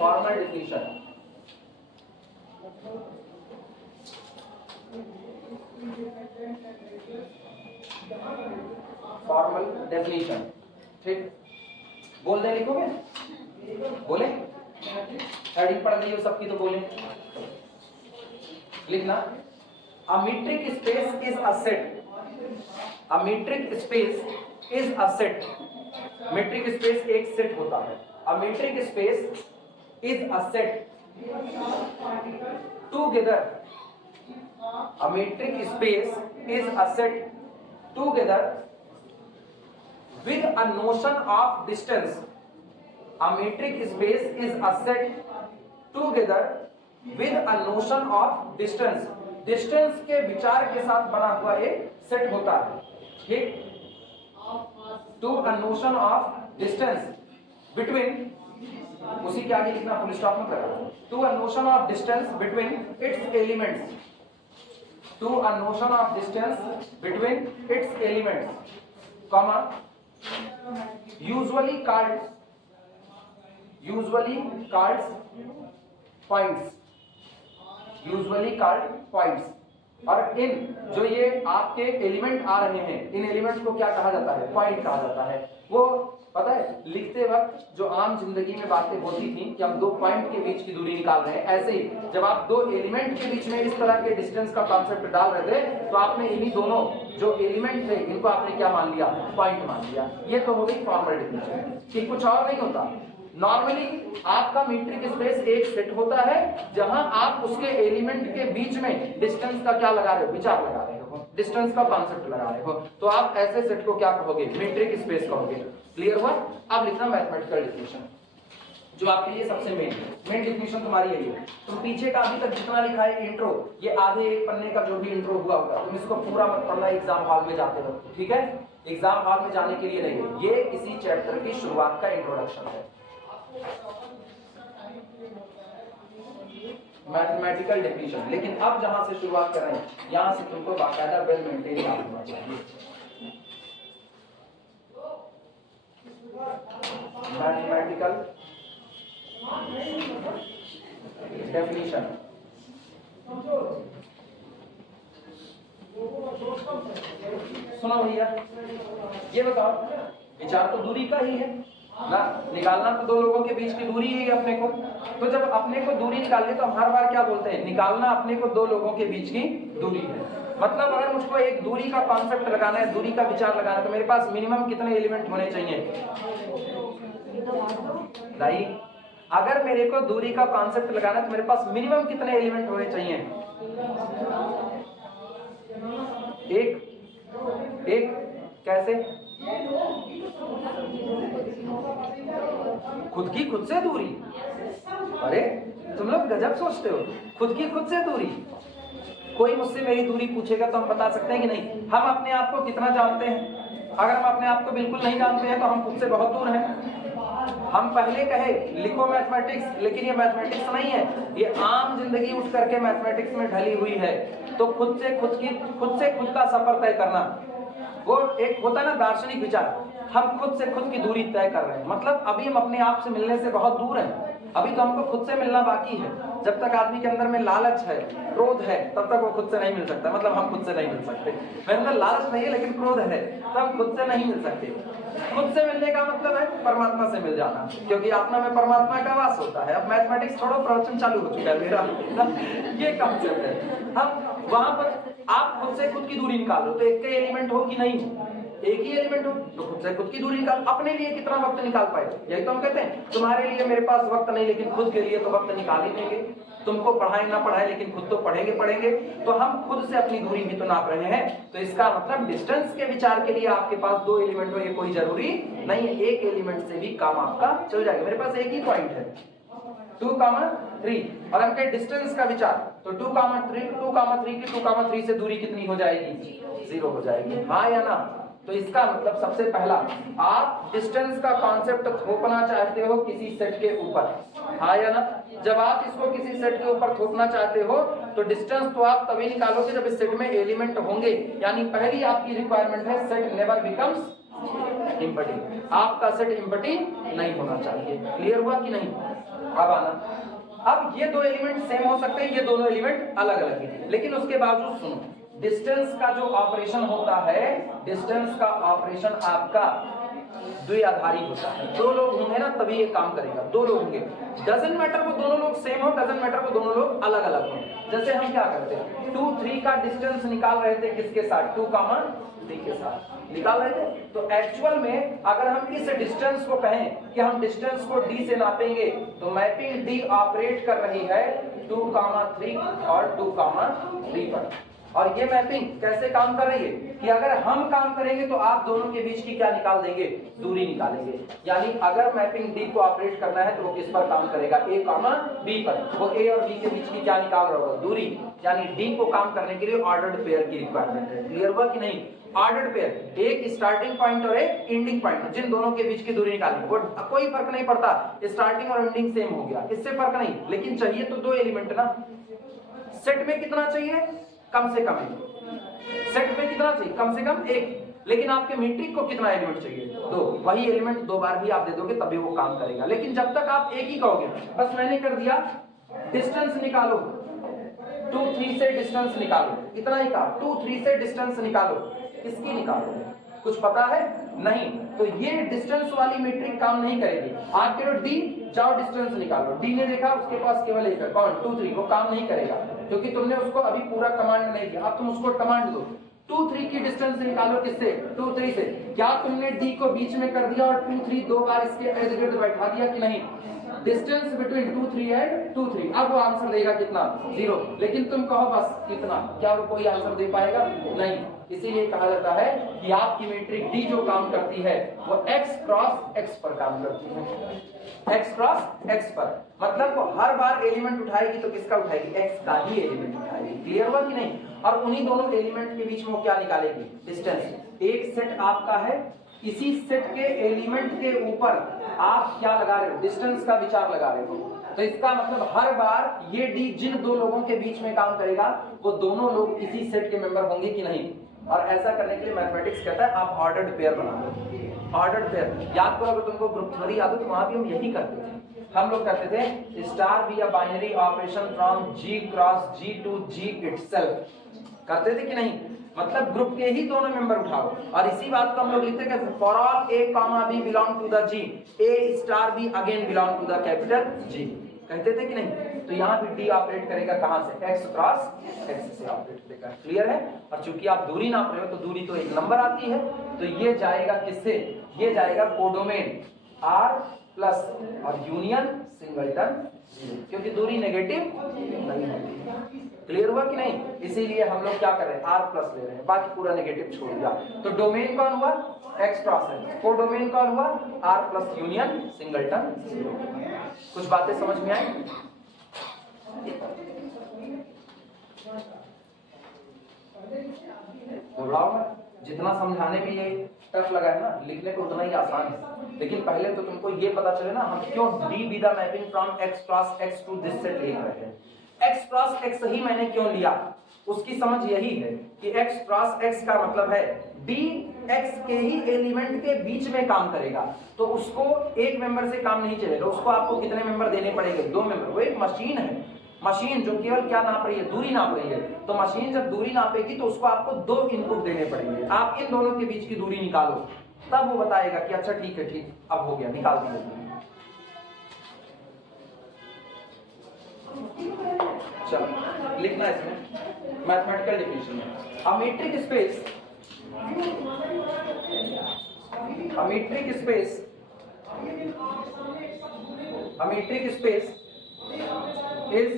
Formal definition formal definition, ठीक। बोल दे, लिखोगे, बोले, हेडिंग पढ़ दी हो सबकी तो बोले, लिखना। A metric space is a set. A metric space is a set. metric space एक सेट होता है। A metric space is a set. Together. A metric space is a set together with a notion of distance. A metric space is a set together with a notion of distance. Distance के विचार के साथ बना हुआ एक set होता है, ठीक। To a notion of distance between, उसी के आगे लिखना, फुल स्टॉप मत लगाना, to a notion of distance between its elements, to a notion of distance between its elements, comma, usually called points, और इन जो ये आपके एलिमेंट आ रहे हैं, इन एलिमेंट्स को क्या कहा जाता है? पॉइंट कहा जाता है। वो पता है लिखते वक्त जो आम जिंदगी में बातें होती थी कि हम दो पॉइंट के बीच की दूरी निकाल रहे हैं, ऐसे ही जब आप दो एलिमेंट के बीच में इस तरह के डिस्टेंस का कॉन्सेप्ट डाल रहे थे तो आपने इन्हीं दोनों जो एलिमेंट थे इनको आपने क्या मान लिया? पॉइंट मान लिया। ये तो हो गई फॉर्मल डेफिनेशन कि कुछ और नहीं होता। नॉर्मली आपका मीट्रिक स्पेस एक सेट होता है जहां आप उसके एलिमेंट के बीच में डिस्टेंस का क्या लगा रहे हो? विचार लगा रहे हो, डिस्टेंस का कॉन्सेप्ट लगा रहे हो, तो आप ऐसे सेट को क्या कहोगे? मीट्रिक स्पेस कहोगे। क्लियर हुआ? अब लिखना मैथमेटिकल डेफिनेशन, जो आपके लिए सबसे मेन डेफिनेशन तुम्हारी यही है। तुम पीछे का अभी तक जितना लिखा है इंट्रो, ये आधे एक पन्ने का जो भी इंट्रो हुआ होगा तुम इसको पूरा मत पढ़ना एग्जाम हॉल में जाते हो, ठीक है? एग्जाम हॉल में जाने के लिए नहीं है, ये किसी चैप्टर की शुरुआत का इंट्रोडक्शन है। मैथमेटिकल डेफिनेशन, लेकिन अब जहां से शुरुआत कर रहे हैं यहां से तुमको बाकायदा वेल मेंटेन याद होना चाहिए। मैथमेटिकल डेफिनेशन, सुनो भैया, ये बताओ विचार तो दूरी का ही है ना, निकालना तो दो लोगों के बीच की दूरी ही है अपने को। तो जब अपने को दूरी निकालनी तो हम हर बार क्या बोलते हैं? निकालना अपने को दो लोगों के बीच की दूरी है। मतलब अगर मुझको एक दूरी का कॉन्सेप्ट लगाना है, दूरी का विचार लगाना है, तो मेरे पास मिनिमम कितने एलिमेंट होने चाहिए? नहीं, अगर मेरे को दूरी का कॉन्सेप्ट लगाना है तो मेरे पास मिनिमम कितने एलिमेंट होने चाहिए? एक। कैसे? खुद की खुद से दूरी। अरे तुम लोग गजब सोचते हो, खुद की खुद से दूरी। कोई मुझसे मेरी दूरी पूछेगा तो हम बता सकते हैं कि नहीं? हम अपने आप को कितना जानते हैं? अगर हम अपने आप को बिल्कुल नहीं जानते हैं तो हम खुद से बहुत दूर हैं। हम पहले कहे लिखो मैथमेटिक्स, लेकिन ये मैथमेटिक्स नहीं है, ये आम जिंदगी उठ करके मैथमेटिक्स में ढली हुई है। तो खुद से खुद का सफर तय करना, वो एक होता है ना दार्शनिक विचार, हम खुद से खुद की दूरी तय कर रहे हैं। मतलब अभी हम अपने आप से मिलने से बहुत दूर हैं, अभी तो हमको खुद से मिलना बाकी है। जब तक आदमी के अंदर में लालच है, क्रोध है, तब तक वो खुद से नहीं मिल सकता। मतलब हम खुद से नहीं मिल सकते, मेरे अंदर लालच नहीं है लेकिन क्रोध है, तो हम खुद से नहीं मिल सकते। खुद से मिलने का मतलब है परमात्मा से मिल जाना, क्योंकि आत्मा में परमात्मा का वास होता है। अब मैथमेटिक्स थोड़ा प्रवचन चालू हो चुका है मेरा, ये कॉन्सेप्ट है। हम वहां पर आप खुद से खुद की दूरी निकालो तो एक के एलिमेंट हो कि नहीं? एक ही एलिमेंट हो तो खुद से खुद की दूरी निकाल। अपने लिए कितना वक्त निकाल पाए? यही तो हम कहते हैं तुम्हारे लिए मेरे पास वक्त नहीं, लेकिन खुद के लिए तो वक्त निकाल ही देंगे। तुमको पढ़ाई ना पढ़ाए लेकिन खुद तो पढ़ेंगे। तो हम खुद से अपनी दूरी भी तो नाप रहे हैं। तो इसका मतलब डिस्टेंस के विचार के लिए आपके पास दो एलिमेंट हो ये कोई जरूरी नहीं है, एक एलिमेंट से भी काम आपका चल जाएगा। मेरे पास एक ही पॉइंट है 2,3, और हम कहें डिस्टेंस का विचार तो 2,3 की 2,3 से दूरी कितनी हो जाएगी? 0 हो जाएगी। हाँ या ना? तो इसका मतलब सबसे पहला आप डिस्टेंस का कॉन्सेप्ट थोपना चाहते हो किसी सेट के ऊपर, हाँ या ना? जब आप इसको किसी सेट के ऊपर थोपना चाहते हो तो डिस्टेंस तो आप तभी निकालोगे जब इस सेट में एलिमेंट होंगे। यानी पहली आपकी रिक्वायरमेंट है सेट नेवर बिकम्स इम्पटी, आपका सेट इम्पटी नहीं होना चाहिए। क्लियर हुआ कि नहीं? अब आना, अब ये दो एलिमेंट सेम हो सकते हैं, ये दोनों एलिमेंट अलग अलग हैं, लेकिन उसके बावजूद सुनो, डिस्टेंस का जो ऑपरेशन होता है, डिस्टेंस का ऑपरेशन आपका द्विआधारी होता है। दो लोग होंगे ना तभी ये काम करेगा, दो लोग होंगे। डजंट मैटर वो दोनों लोग सेम हो, डजंट मैटर वो दोनों लोग अलग अलग हो। जैसे हम क्या करते हैं 2, 3 का डिस्टेंस निकाल रहे थे किसके साथ? 2,3 के साथ निकाल रहे थे। तो एक्चुअल में अगर हम इस डिस्टेंस को कहें कि हम डिस्टेंस को d से नापेंगे तो मैपिंग d ऑपरेट कर रही है 2,3 और 2,3 पर। और ये मैपिंग कैसे काम कर रही है कि अगर हम काम करेंगे तो आप दोनों के बीच की क्या निकाल देंगे? दूरी निकालेंगे। यानी अगर मैपिंग D को ऑपरेट करना है तो वो किस पर काम करेगा? A, B पर। वो A और B के बीच की क्या निकाल रहा होगा? दूरी। यानी D को काम करने के लिए ऑर्डर्ड पेयर की रिक्वायरमेंट है। क्लियर हुआ कि नहीं? ऑर्डर्ड पेयर, एक स्टार्टिंग पॉइंट और एक एंडिंग पॉइंट, जिन दोनों के बीच की दूरी निकालनी, वो कोई फर्क नहीं पड़ता, स्टार्टिंग और एंडिंग सेम हो गया, इससे फर्क नहीं, लेकिन चाहिए तो दो एलिमेंट ना। सेट में कितना चाहिए? कम से कम एक। सेट में कितना चाहिए? कम से कम एक। लेकिन आपके मीट्रिक को कितना एलिमेंट चाहिए? 2। वही एलिमेंट 2 बार भी आप दे दोगे तभी वो काम करेगा। लेकिन जब तक आप एक ही कहोगे, बस मैंने कर दिया डिस्टेंस निकालो, 2 3 से डिस्टेंस निकालो, इतना ही कहा, 2 3 से डिस्टेंस निकालो। किसकी निकालो? कुछ पता है? नहीं। तो ये डिस्टेंस वाली मीट्रिक काम नहीं करेगी। आप कह रहे हो डी, जाओ डिस्टेंस निकालो। डी ने देखा उसके पास केवल एक है, कौन? 2 3, वो काम नहीं करेगा क्योंकि तुमने उसको अभी पूरा कमांड नहीं दिया। अब तुम उसको कमांड दो, 2 3 की डिस्टेंस निकालो। किससे? 2 3 से। क्या तुमने डी को बीच में कर दिया और 2 3 दो बार इसके इर्द गिर्द बैठा दिया कि नहीं? Distance between 2 3 and 2 3। अब वो आंसर देगा कितना? 0। लेकिन तुम कहो बस कितना, क्या वो कोई आंसर दे पाएगा? नहीं। इसीलिए कहा जाता है कि आपकी मीट्रिक डी जो काम करती है वो x क्रॉस x पर काम करती है। x क्रॉस x पर मतलब वो हर बार एलिमेंट उठाएगी तो किसका उठाएगी? x का ही एलिमेंट उठाएगी। क्लियर हुआ कि नहीं? और उन्हीं दोनों एलिमेंट के बीच में वो क्या निकालेगी? डिस्टेंस। एक सेट आपका है, इसी सेट के एलिमेंट के ऊपर आप क्या लगा रहे हो? डिस्टेंस का विचार लगा रहे हो। तो इसका मतलब हर बार ये डी जिन दो लोगों के बीच में काम करेगा वो दोनों लोग इसी सेट के मेंबर होंगे कि नहीं। और ऐसा करने के लिए मैथमेटिक्स कहता है आप ऑर्डर्ड पेयर बना लो। ऑर्डर्ड पेयर याद करो, अगर तुमको ग्रुप थ्योरी याद हो तो वहां भी हम यही करते थे। हम लोग कहते थे star be a binary operation from G cross G to G itself. करते थे कि नहीं? मतलब ग्रुप के ही दोनों मेंबर उठाओ। और इसी बात को हम लोग लिखते कैसे? For all a comma b belong to the G, a star b again belong to the capital G. कहते थे कि नहीं? तो यहाँ भी डी ऑपरेट करेगा कहां से? x क्रॉस x से ऑपरेट करेगा। क्लियर है? और चूंकि आप दूरी नाप रहे हो तो दूरी तो एक नंबर आती है, तो ये जाएगा किससे? ये जाएगा कोडोमेन r प्लस और यूनियन सिंगलटन, क्योंकि दूरी नेगेटिव नहीं है। क्लियर हुआ कि नहीं? इसीलिए हम लोग क्या कर रहे हैं? r प्लस ले रहे हैं, बाकी पूरा नेगेटिव छोड़ दिया। तो डोमेन कौन हुआ? x cross x। कोडोमेन कौन हुआ? r plus union singleton. कुछ बातें समझ में आई? जितना समझाने में ये टफ लगा है ना, लिखने को उतना ही आसान है। लेकिन पहले तो तुमको ये पता चले ना हम क्यों d be the mapping from x cross x to this set लिख रहे हैं। x क्रॉस x ही मैंने क्यों लिया, उसकी समझ यही है कि x क्रॉस x का मतलब है d x के ही एलिमेंट के बीच में काम करेगा। तो उसको एक मेंबर से काम नहीं चलेगा, उसको आपको कितने मेंबर देने पड़ेंगे? 2 मेंबर। वो एक मशीन है, मशीन जो केवल क्या नाप रही है? दूरी नाप रही है। तो मशीन जब दूरी नापेगी तो उसको आपको 2 इनपुट देने पड़ेंगे। आप इन दोनों के बीच की दूरी निकालो, तब वो बताएगा कि अच्छा ठीक है, ठीक अब हो गया, निकाल दिया। चलो लिखना इसमें मैथमेटिकल डिफिनेशन में a metric space, a metric space is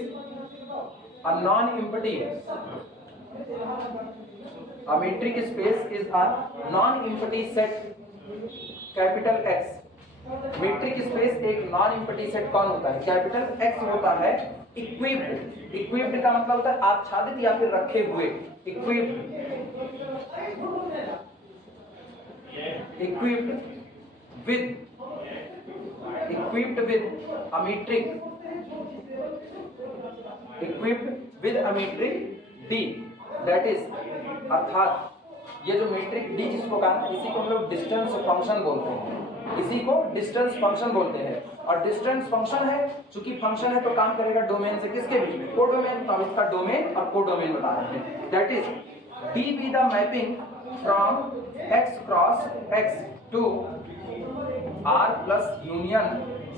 a non-empty. A metric space is a non-empty set capital X। Metric space एक नॉन एम्प्टी सेट कौन होता है? कैपिटल X होता है। इक्विप्ड, इक्विप्ड का मतलब होता है आच्छादित या फिर रखे हुए। Equipped, equipped with a metric D, that is अर्थात ये जो मीट्रिक डी जिसको कहा, इसी को हम लोग डिस्टेंस फंक्शन बोलते हैं। इसी को डिस्टेंस फंक्शन बोलते हैं। और डिस्टेंस फंक्शन है, चूंकि फंक्शन है तो काम करेगा डोमेन से किसके बीच में? कोडोमेन। तो इसका डोमेन और कोडोमेन बता रहे हैं। That is d be the mapping from x cross x to r plus union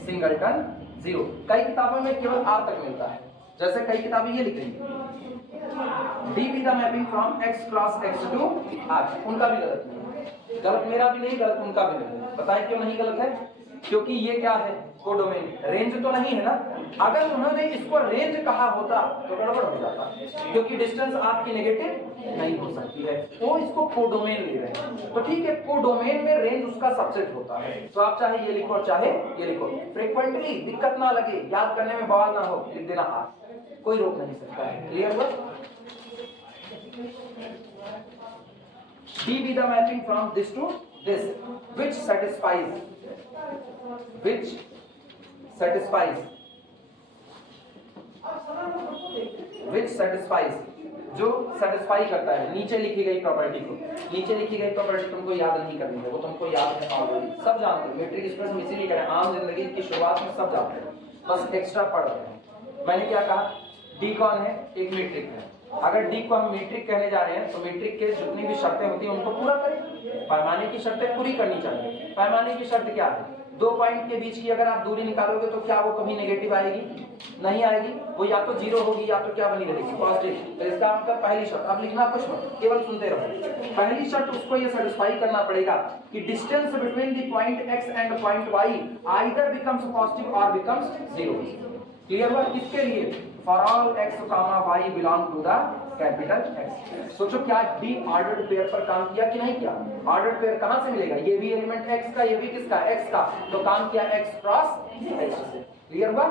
singleton 0। कई किताबों में केवल r तक मिलता है, जैसे कई किताबें ये लिख रही है d be the mapping from x cross x to r। उनका भी गलत नहीं, गलत मेरा भी नहीं, गलत उनका भी नहीं। बताएं क्यों नहीं गलत है? क्योंकि ये क्या है? कोडोमेन। रेंज तो नहीं है ना। अगर उन्होंने इसको रेंज कहा होता तो गड़बड़ हो जाता, क्योंकि डिस्टेंस आपकी नेगेटिव नहीं हो सकती है। वो इसको कोडोमेन ले रहे हैं, तो ठीक है, कोडोमेन में रेंज उसका सबसेट होता है। तो आप चाहे ये लिखो चाहे ये लिखो, फ्रीक्वेंटली दिक्कत ना लगे, याद करने में बवाल ना हो, लिख देना आ, कोई रोक नहीं सकता है। क्लियर हुआ? D be the mapping from this to this, which satisfies जो सेटिस्फाई करता है नीचे लिखी गई प्रॉपर्टी को। नीचे लिखी गई प्रॉपर्टी तुमको याद नहीं करनी है, वो तुमको याद है ऑलरेडी, सब जानते हो। मैट्रिक एक्सप्रेस हम इसीलिए करें, आम जिंदगी की शुरुआत में सब जानते हो, बस एक्स्ट्रा पढ़ रहे हैं। मैंने क्या कहा, डी कौन है, एक मीट्रिक है। अगर डी को हम मीट्रिक कहने जा रहे हैं तो मीट्रिक के जितनी भी शर्तें होती हैं उनको पूरा करें, पैमाने की शर्तें पूरी करनी चाहिए। पैमाने की शर्त क्या है, दो पॉइंट के बीच की अगर आप दूरी निकालोगे तो क्या वो कभी नेगेटिव आएगी, नहीं आएगी, वो या तो जीरो होगी या तो क्या बनी रहेगी, पॉजिटिव। तो इसका मतलब पहली शर्त, अब लिखना कुछ मत, केवल सुनते रहो। पहली शर्त उसको ये सेटिस्फाई करना पड़ेगा कि distance between the point x and point y either becomes positive और बिकम्स जीरो। क्लियर हुआ, किसके लिए, for all x, y belong to the capital X। सोचो क्या डी ऑर्डर्ड पेयर पर काम किया कि नहीं किया, ऑर्डर्ड पेयर कहां से मिलेगा, ये भी एलिमेंट x का, ये भी किसका, x का, तो काम किया x क्रॉस x से। क्लियर हुआ,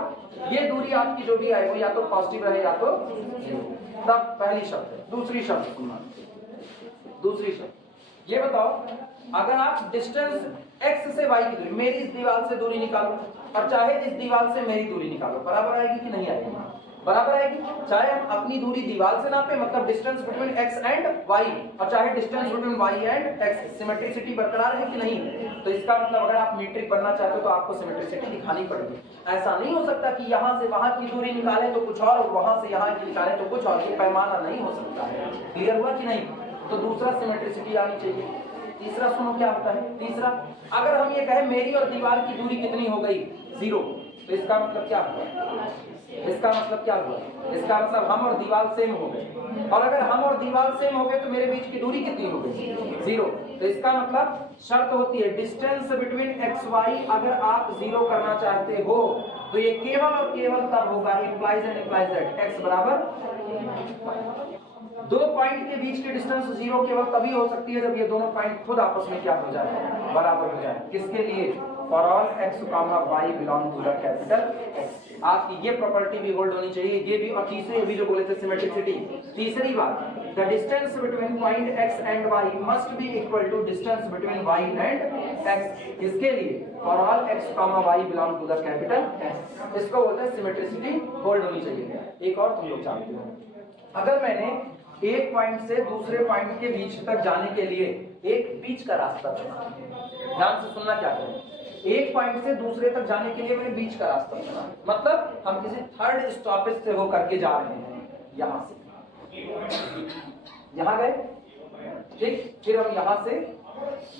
ये दूरी आपकी जो भी आएगी या तो पॉजिटिव रहे या तो जीरो। तब पहली शर्त है। दूसरी शर्त सुनना, दूसरी शर्त ये बताओ, अगर आप डिस्टेंस x से y की दूरी, मेरी इस दीवार से दूरी निकालो और चाहे इस दीवार से मेरी दूरी निकालो, बराबर आएगी कि नहीं आएगी, बराबर आएगी। चाहे हम अपनी दूरी दीवार से नापे, मतलब distance between x and y, और चाहे distance between y and x, symmetricity बरकरार है कि नहीं। तो इसका मतलब अगर आप मीट्रिक बनना चाहते हो तो आपको सिमेट्रिसिटी दिखानी पड़ेगी। ऐसा नहीं हो सकता कि यहाँ से वहां की दूरी निकालें तो कुछ और वहां से यहाँ की निकालें तो कुछ और, ये पैमाना नहीं हो सकता है। क्लियर हुआ कि नहीं, तो दूसरा सिमेट्रिसिटी आनी चाहिए। तीसरा सुनो क्या होता है, तीसरा अगर हम ये कहें मेरी और दीवार की दूरी कितनी हो गई, जीरो, तो इसका मतलब क्या हुआ, इसका मतलब क्या हुआ, इसका मतलब हम और दीवार सेम हो गए। और अगर हम और दीवार सेम हो गए तो मेरे बीच की दूरी कितनी हो गई, जीरो। तो इसका मतलब शर्त होती है डिस्टेंस बिटवीन x y अगर आप जीरो करना चाहते हो तो ये केवल और केवल तब होगा, implies and implies that x बराबर, दो पॉइंट के बीच की डिस्टेंस जीरो केवल तभी हो सकती है जब ये दोनों पॉइंट खुद आपस में क्या हो जाए, बराबर हो जाए। किसके लिए, for all x, y belong to the capital X। आपकी ये प्रॉपर्टी भी होल्ड होनी चाहिए, ये भी। और तीसरी अभी जो बोले थे सिमेट्रिसिटी, तीसरी बात, the distance between point x and y must be equal to distance between y and x। इसके लिए for all x, y belong to the capital X। इसको बोलते हैं सिमेट्रिसिटी होल्ड होनी चाहिए। एक और तुम लोग जानते हो, अगर मैंने एक पॉइंट से दूसरे पॉइंट के बीच तक जाने के लिए एक बीच का रास्ता चुना, ध्यान से सुनना क्या करें, एक पॉइंट से दूसरे तक जाने के लिए मैंने बीच का रास्ता चुना, मतलब हम किसी थर्ड स्टॉपेज से होकर के जा रहे हैं, यहां से यहां गए, ठीक, फिर हम यहां से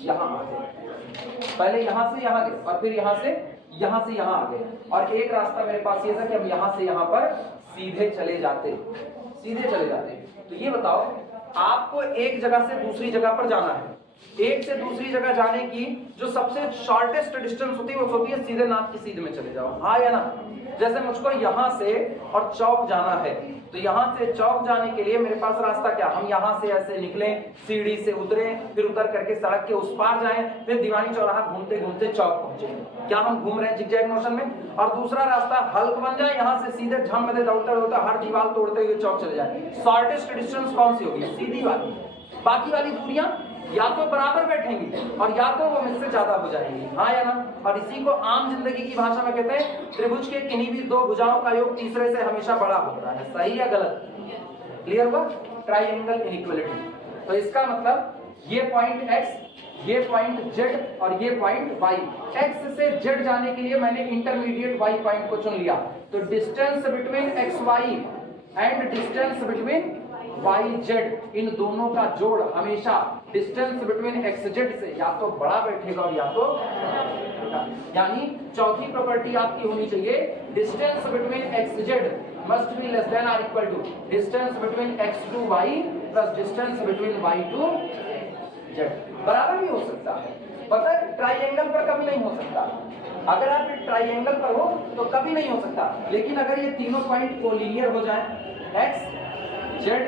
यहां आ गए, पहले यहां से यहां गए और फिर यहां से यहां आ गए। और एक रास्ता मेरे पास ये था कि हम यहां से यहां पर सीधे चले जाते, सीधे चले जाते। तो ये बताओ, आपको एक जगह से दूसरी जगह पर जाना है, एक से दूसरी जगह जाने की जो सबसे शॉर्टेस्ट डिस्टेंस होती है वो होती है सीधे नाक की सीध में चले जाओ, हाँ या ना। जैसे मुझको यहां से और चौक जाना है, तो यहां से चौक जाने के लिए मेरे पास रास्ता क्या, हम यहां से ऐसे निकले, सीढ़ी से उतरे, फिर उतर करके सड़क के उस पार जाएं, फिर दीवानी चौराहा घूमते घूमते चौक पहुंचे। क्या हम घूम रहे हैं जिगजैग मोशन में। और दूसरा रास्ता हल्क बन जाए, यहां से सीधे झम में दौड़ते दौड़ते हर दीवार तोड़ते हुए चौक चले जाए। शॉर्टेस्ट डिस्टेंस कौन सी होगी, सीधी वाली। बाकी वाली दूरियां या तो बराबर बैठेंगी और या तो वो मुझसे ज्यादा हो जाएंगी, हाँ या ना। और इसी को आम जिंदगी की भाषा में कहते हैं त्रिभुज के किन्हीं भी दो भुजाओं का योग तीसरे से हमेशा बड़ा होता है, सही या गलत। क्लियर हुआ, ट्राइएंगल इनइक्वालिटी। तो इसका मतलब ये पॉइंट x, ये पॉइंट z और ये पॉइंट y। x से z जाने के लिए मैंने इंटरमीडिएट y पॉइंट को चुन लिया। तो distance between xy and distance between yz, इन दोनों का जोड़ हमेशा डिस्टेंस बिटवीन xz से या तो बड़ा बैठेगा और या तो, यानी चौथी प्रॉपर्टी आपकी होनी चाहिए distance between xz must be less than और equal to distance between x to y plus distance between y to z। बराबर भी हो सकता है, पता है ट्राइएंगल पर कभी नहीं हो सकता। अगर आप ट्राइएंगल पर हो तो कभी नहीं हो सकता, लेकिन अगर ये तीनों पॉइंट कोलिनियर हो जाए x z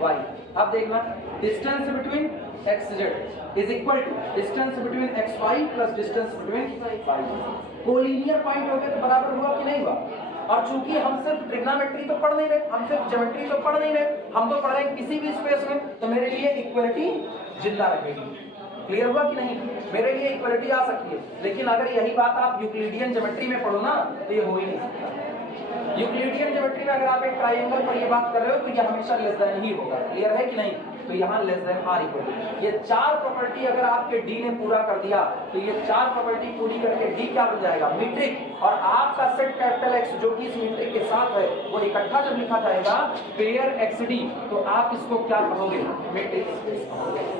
y, अब देखना distance between x z is equal to distance between x y plus distance between y। Collinear point हो गए तो बराबर हुआ कि नहीं हुआ। और चूंकि हम सिर्फ ट्रिग्नोमेट्री तो पढ़ नहीं रहे, हम सिर्फ ज्योमेट्री तो पढ़ नहीं रहे, हम तो पढ़ रहे हैं किसी भी स्पेस में, तो मेरे लिए इक्वलिटी जिंदा रहेगी। क्लियर हुआ कि नहीं, मेरे लिए इक्वलिटी आ सकती है, लेकिन अगर यही बात आप यूक्लिडियन ज्योमेट्री में पढ़ो ना तो ये हो ही नहीं सकता। यूक्लिडियन ज्योमेट्री में अगर आप एक ट्राइंगल पर ये बात कर रहे हो तो ये हमेशा लेस देन ही होगा, क्लियर है कि नहीं? तो यहाँ लेस देन आर इक्वल, ये चार प्रॉपर्टी अगर आपके डी ने पूरा कर दिया तो ये चार प्रॉपर्टी पूरी करके डी क्या बन जाएगा? मीट्रिक। और आपका सेट कैपिटल एक्स जो कि इस मीट्रिक के साथ है वो इकट्ठा जब लिखा जाएगा पेयर एक्स डी तो आप इसको क्या कहोगे? Metric space.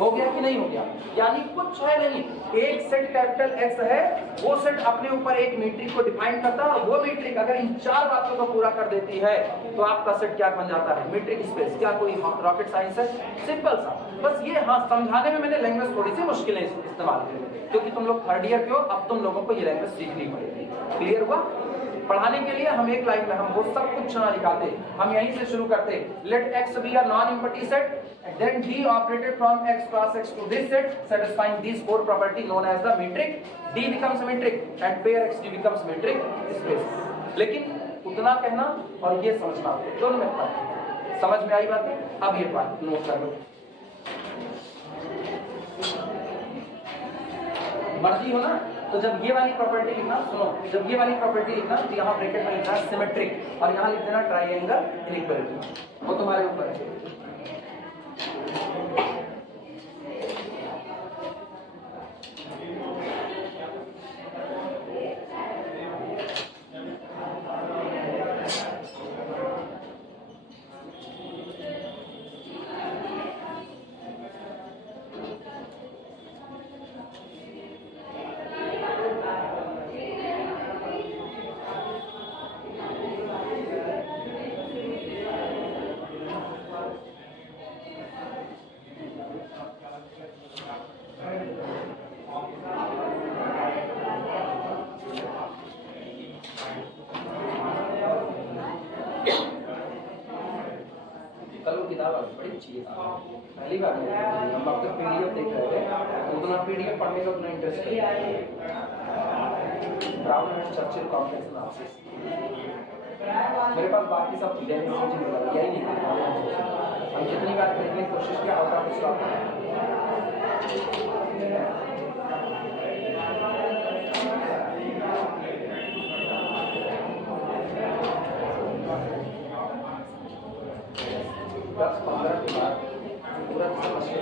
हो गया कि नहीं हो गया? यानी कुछ है नहीं, एक सेट कैपिटल एक्स है, वो सेट अपने ऊपर एक मीट्रिक को डिफाइन करता है, वो मीट्रिक अगर इन चार बातों को पूरा कर देती है तो आपका सेट क्या बन जाता है? Metric space. क्या कोई रॉकेट साइंस है? सिंपल सा। बस ये हाँ समझाने में मैंने लैंग्वेज थोड़ी सी मुश्किलें इस्तेमाल की क्योंकि तुम लोग थर्ड ईयर के हो, अब तुम लोगों को ये लैंग्वेज सीखनी पड़ेगी। क्लियर हुआ? पढ़ाने के लिए हम एक लाइन में हम वो सब कुछ ना लिखाते, हम यहीं से शुरू करते। Let x be a non empty set then D operated from x cross x to this set satisfying these four property known as the metric. D becomes metric and pair XD becomes metric space. लेकिन उतना कहना और ये समझना दोनों में फर्क है। समझ में आई बात? अब ये बात नोट कर लो। मर्जी हो ना तो जब ये वाली प्रॉपर्टी लिखना, सुनो, जब ये वाली प्रॉपर्टी लिखना तो यहाँ ब्रैकेट में लिखना सिमेट्रिक और यहाँ लिख देना ट्राइएंगल इनइक्वालिटी। वो तुम्हारे ऊपर है। पहली बार हम अब तक पीडीएफ देख रहे थे, उतना पीडीएफ पढ़ने का उतना इंटरेस्ट नहीं है। Brown and Churchill complex analysis मेरे पास बाकी सब यही नहीं है। हम जितनी बार देखने की कोशिश किया आउट ऑफ स्टॉक दस 15 के बाद पूरा समझ के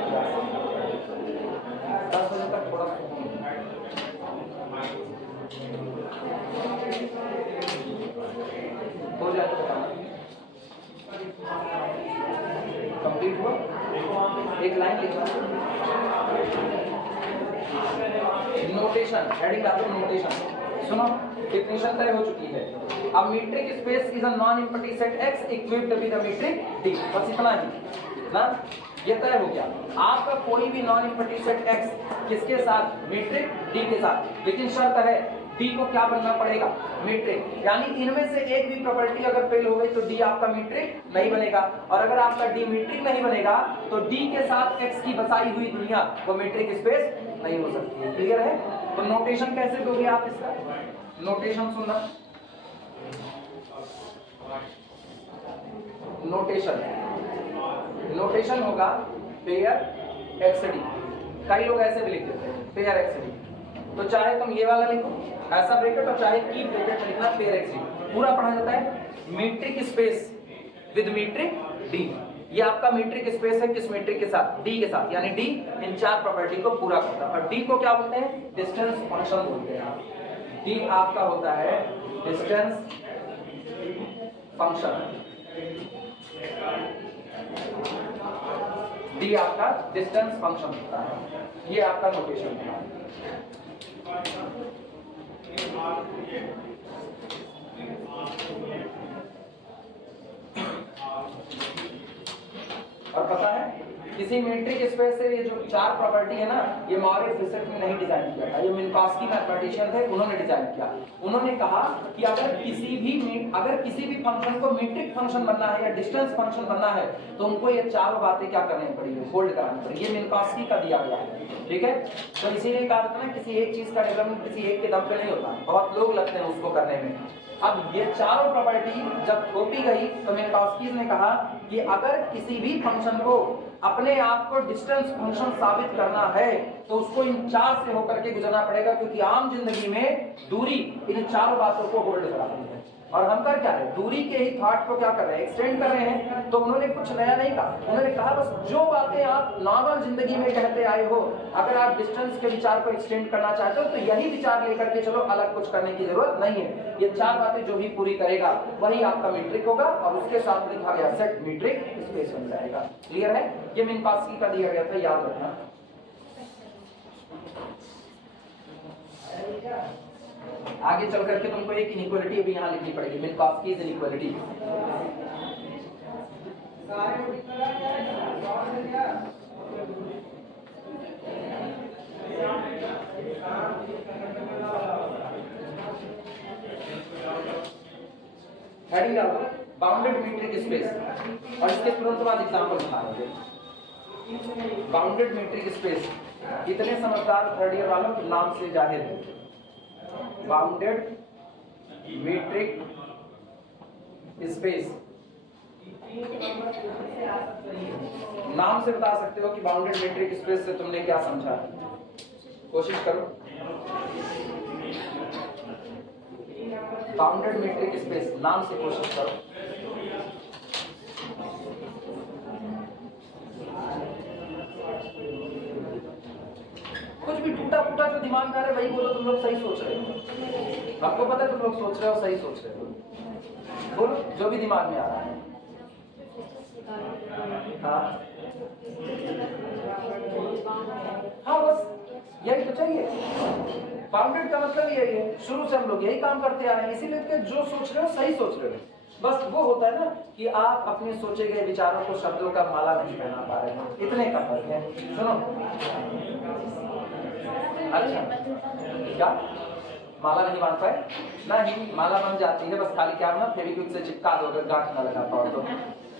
10 बजे तक थोड़ा हो जाए तो बताना। कंप्लीट हुआ? एक लाइन लिखना, नोटेशन, हेडिंग आपको नोटेशन। सुनो, डेफिनेशन तय हो चुकी है। अब metric space is a non empty set X equipped with the metric D। बस इतना ही ना, ये तय हो गया। आपका कोई भी नॉन एम्प्टी सेट X किसके साथ? मीट्रिक D के साथ। लेकिन शर्त है D को क्या बनना पड़ेगा? मीट्रिक। यानी इनमें से एक भी प्रॉपर्टी अगर फेल हो गई तो D आपका मीट्रिक नहीं बनेगा, और अगर आपका D मीट्रिक नहीं बनेगा तो D के साथ X की बसाई हुई दुनिया वो मीट्रिक स्पेस नहीं हो सकती है। क्लियर है? तो नोटेशन कैसे दोगे आप इसका? नोटेशन सुनना, नोटेशन होगा पेयर एक्सडी। कई लोग ऐसे भी लिख देते हैं पेयर एक्सडी। तो चाहे तुम ये वाला लिखो ऐसा ब्रैकेट और चाहे की ब्रैकेट में लिखना पेयर एक्सडी। पूरा पढ़ा जाता है metric space with metric D. ये आपका मीट्रिक स्पेस है किस मीट्रिक के साथ? डी के साथ। यानी डी इन चार प्रॉपर्टी को पूरा करता है। और डी को क्या बोलते हैं? डिस्टेंस फंक्शन बोलते हैं। डी आपका होता है डिस्टेंस फंक्शन। डी आपका डिस्टेंस फंक्शन होता है। ये आपका नोटेशन है। और पता है किसी मीट्रिक स्पेस से ये जो चार प्रॉपर्टी है ना, ये मॉरिस फिशर ने नहीं डिजाइन किया था, ये मिन्कॉस्की मैथमेटिशियन थे, उन्होंने डिजाइन किया। उन्होंने कहा कि अगर किसी भी फंक्शन को मीट्रिक फंक्शन बनना है या डिस्टेंस फंक्शन बनना है तो उनको ये चारों बातें क्या करनी पड़ेगी? होल्ड करानी पड़ेगी। ये मिन्कॉस्की का दिया गया है, ठीक है? तो इसीलिए कहा जाता है ना किसी एक चीज का डेवलपमेंट किसी एक के दम पे नहीं होता, बहुत लोग लगते हैं उसको करने में। अब ये चारों प्रॉपर्टी जब थोपी गई तो मिन्कॉस्की ने कहा कि अगर किसी भी फंक्शन को अपने आप को डिस्टेंस फंक्शन साबित करना है तो उसको इन चार से होकर के गुजरना पड़ेगा, क्योंकि आम जिंदगी में दूरी इन चारों बातों को होल्ड कराती है। और हम कर क्या रहे हैं, दूरी के ही थॉट को क्या कर रहे हैं, एक्सटेंड कर रहे हैं। तो उन्होंने कुछ नया नहीं कहा, उन्होंने कहा बस जो बातें आप नॉर्मल जिंदगी में कहते आए हो, अगर आप डिस्टेंस के विचार को एक्सटेंड करना चाहते हो तो यही विचार लेकर के चलो, अलग कुछ करने की जरूरत नहीं है। ये 4 बातें जो भी पूरी करेगा वही आपका मीट्रिक होगा, और उसके साथ लिखा गया सेट मीट्रिक स्पेस बन जाएगा। क्लियर है? ये मिनकॉस्की का दिया गया था, याद रखना। आगे चल करके तुमको एक इनइक्वालिटी अभी यहाँ लिखनी पड़ेगी, मिनकॉस्की इज इनइक्वालिटी। हेडिंग डालो बाउंडेड मीट्रिक स्पेस, और इसके तुरंत बाद एग्जांपल दिखाएंगे। बाउंडेड मीट्रिक स्पेस इतने समझदार थर्ड ईयर वालों के नाम से जाहिर है। बाउंडेड मीट्रिक स्पेस, नाम से बता सकते हो कि बाउंडेड मीट्रिक स्पेस से तुमने क्या समझा, कोशिश करो। बाउंडेड मीट्रिक स्पेस नाम से कोशिश करो। कुछ भी टूटा फूटा जो दिमाग में आ रहा है वही बोलो, तुम लोग सही सोच रहे हो, आपको पता है तुम लोग सोच रहे हो, सही सोच रहे हो, बोलो जो भी दिमाग में आ रहा है। हाँ बस यही तो चाहिए, बाउंडेड का मतलब यही है, शुरू से हम लोग यही काम करते आ रहे हैं, इसीलिए जो सोच रहे हो सही सोच रहे हो। बस वो होता है ना कि आप अपने सोचे गए विचारों को शब्दों का माला नहीं पहना पा रहे हो, इतने का फर्क है। सुनो, अच्छा क्या माला नहीं बांध पाए? नहीं, माला बन जाती है, बस खाली क्या ना फेविक्विक से चिपका दो अगर गांठ ना लगा पाओ तो।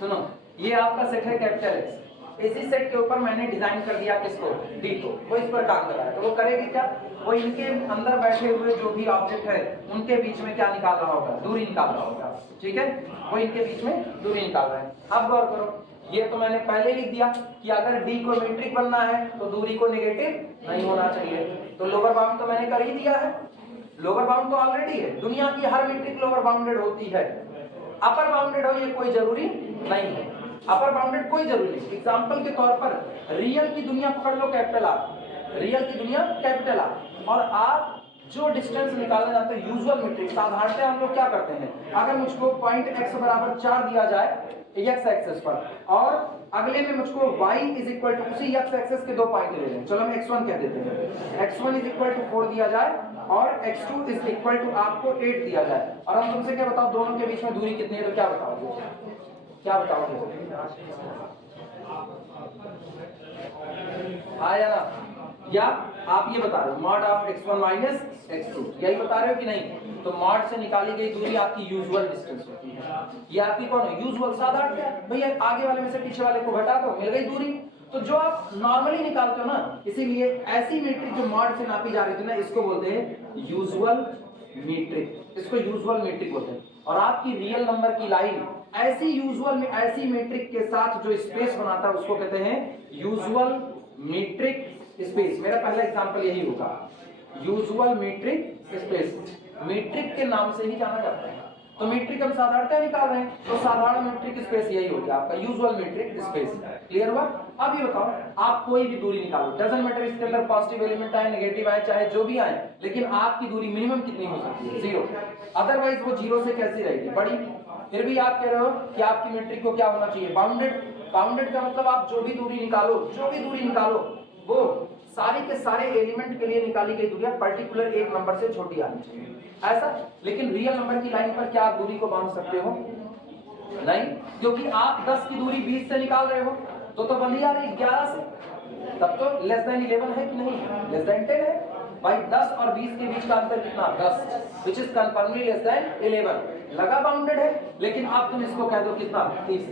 सुनो, ये आपका सेट है कैपिटल एक्स, इसी सेट के ऊपर मैंने डिजाइन कर दिया किसको, डी को, वो इस पर काम कर रहा है, तो वो करेगी क्या, वो इनके अंदर बैठे हुए जो भी ऑब्जेक्ट है उनके बीच में क्या निकाल रहा होगा, दूरी निकाल रहा होगा। ठीक है, वो इनके बीच में दूरी निकाल रहा है। अब गौर करो, ये तो मैंने पहले लिख दिया कि अगर डी को मीट्रिक बनना है तो दूरी को नेगेटिव नहीं होना चाहिए, तो लोअर बाउंड तो मैंने कर ही दिया है, लोअर बाउंड तो ऑलरेडी है, दुनिया की हर मीट्रिक लोअर बाउंडेड होती है। अपर बाउंडेड हो ये कोई जरूरी नहीं है, अपर बाउंडेड कोई जरूरी नहीं। एग्जांपल के तौर पर रियल की दुनिया पकड़ लो, कैपिटल आर, रियल की दुनिया कैपिटल आर, और आप जो डिस्टेंस निकालना चाहते हैं यूजुअल मीट्रिक, साधारणतः हम लोग क्या करते हैं, अगर मुझको पॉइंट x बराबर 4 दिया जाए x एक्सेस पर, और अगले में मुझको y इज इक्वल टू उसी x एक्सेस के 2 पॉइंट ले लें, चलो हम x1 कह देते हैं, x1 इज इक्वल टू 4 दिया जाए और x2 इज इक्वल टू आपको 8 दिया जाए, और हम तुमसे क्या बताओ दोनों के बीच में दूरी कितनी है, तो क्या बताओगे, क्या बताओगे, आया ना? या आप ये बता रहे हो mod of x1 minus x2, यही बता रहे हो कि नहीं? तो मॉड से निकाली गई दूरी आपकी यूजुअल डिस्टेंस होती है, ये आपकी कौन है, यूजुअल, साधारण है भैया, आगे वाले में से पीछे वाले को घटा दो, मिल गई दूरी। तो जो आप नॉर्मली निकालते हो ना, इसीलिए ऐसी मीट्रिक जो मॉड से नापी जा रही थी ना, इसको बोलते हैं यूजुअल मीट्रिक, इसको यूजुअल मीट्रिक बोलते हैं। और आपकी रियल नंबर की लाइन ऐसी यूजुअल में ऐसी मीट्रिक के साथ जो स्पेस बनाता है उसको कहते हैं यूजुअल मीट्रिक स्पेस। मेरा पहला एग्जांपल यही होगा, यूजुअल मीट्रिक स्पेस, मीट्रिक के नाम से ही जाना जाता है। तो मीट्रिक हम साधारणतः निकाल रहे हैं, तो साधारण मीट्रिक स्पेस यही हो गया आपका यूजुअल मीट्रिक स्पेस। क्लियर हुआ? अब ये बताओ, आप कोई भी दूरी निकालो, डजंट मैटर इसके अंदर पॉजिटिव एलिमेंट आए, नेगेटिव आए, चाहे जो भी आए, लेकिन आपकी दूरी मिनिमम कितनी हो सकती है, 0, अदरवाइज वो 0 से कैसी रहेगी, बड़ी। फिर भी आप कह रहे हो कि आपकी मीट्रिक को क्या होना चाहिए, बाउंडेड। बाउंडेड का मतलब आप जो भी दूरी निकालो, जो भी दूरी निकालो, वो सारे के सारे एलिमेंट के लिए निकाली गई दूरियां पर्टिकुलर एक नंबर से छोटी आनी चाहिए, ऐसा। लेकिन रियल नंबर की लाइन पर क्या आप दूरी को बांध सकते हो? नहीं, क्योंकि आप 10 की दूरी 20 से निकाल रहे हो, तो बंदी आ रही 11 से, तब तो लेस देन 11 है कि नहीं, लेस देन 10 है भाई। 10 और 20 के बीच का अंतर कितना, 10, which is confirmly less than 11, लगा बाउंडेड है। लेकिन आप तुम इसको कह दो कितना, 30,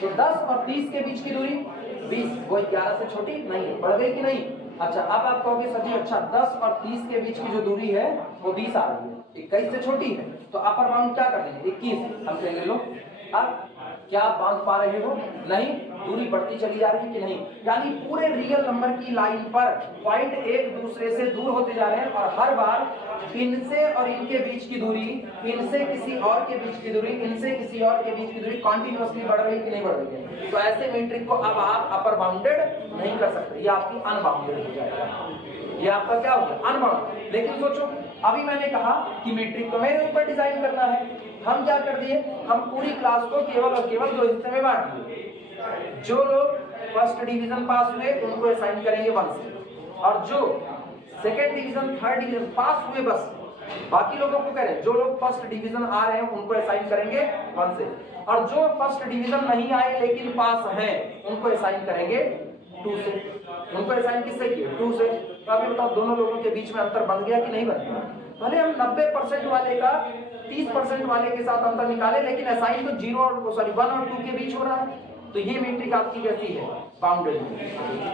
तो 10 और 30 के बीच की दूरी 20, वो 11 से छोटी नहीं है, बढ़ गई कि नहीं? अच्छा, अब आप कहोगे सर जी अच्छा 10 और 30 के बीच की जो दूरी है वो 20 आ रही है, 21 से छोटी है, तो अपर बाउंड क्या कर देंगे, 21 हम कहेंगे लो। अब क्या आप बांध पा रहे हो? नहीं, दूरी बढ़ती चली जा रही है कि नहीं? यानी पूरे रियल नंबर की लाइन पर पॉइंट एक दूसरे से दूर होते जा रहे हैं और हर बार इनसे और इनके बीच की दूरी, इनसे किसी और के बीच की दूरी, इनसे किसी और के बीच की दूरी कॉन्टिन्यूअसली बढ़ रही है कि नहीं बढ़ रही है? तो ऐसे मीट्रिक को अब आप अपर बाउंडेड नहीं कर सकते, ये आपकी अनबाउंडेड हो जाएगा। ये आपका क्या होगा? अनबाउंडेड। लेकिन सोचो, अभी मैंने कहा कि मीट्रिक को मेरे ऊपर डिजाइन करना है, हम क्या कर दिए, हम पूरी क्लास को केवल और केवल दो हिस्से में बांट दिए। जो लोग फर्स्ट डिवीजन पास हुए उनको असाइन करेंगे 1 से, और जो second division third division pass हुए बस बाकी लोगों को करें, जो लोग फर्स्ट डिवीजन आ रहे हैं उनको असाइन करेंगे 1 से, और जो फर्स्ट डिवीजन नहीं आए लेकिन पास हैं उनको असाइन करेंगे 2 से। उनको असाइन किससे किए? 2 से। तो अभी बताओ दोनों लोगों के बीच में अंतर बन गया कि नहीं बन गया? भले हम 90% वाले का 30% वाले के साथ अंतर निकाले, लेकिन असाइन तो 1 और 2 के बीच हो रहा है। तो ये मीट्रिक आपकी कैसी है? बाउंडेड।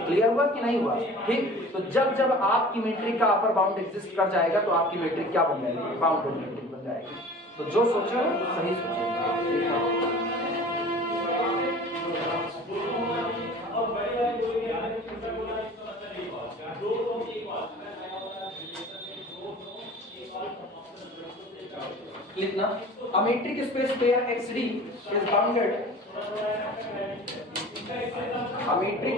क्लियर हुआ कि नहीं हुआ? ठीक। तो जब जब आपकी मीट्रिक का अपर बाउंड एग्जिस्ट कर जाएगा तो आपकी मीट्रिक क्या बन जाएगी? बाउंडेड मीट्रिक बन जाएगी। तो जो सोचो सही सोचो। लिखना, a metric space pair XD is bounded, a metric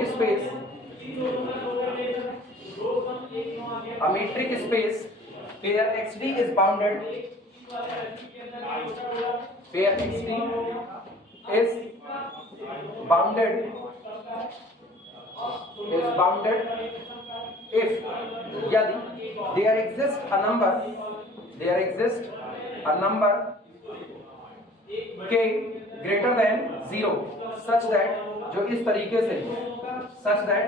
space pair XD is bounded, pair XD is bounded if यदि there exists a number k greater than 0 such that, जो इस तरीके से such that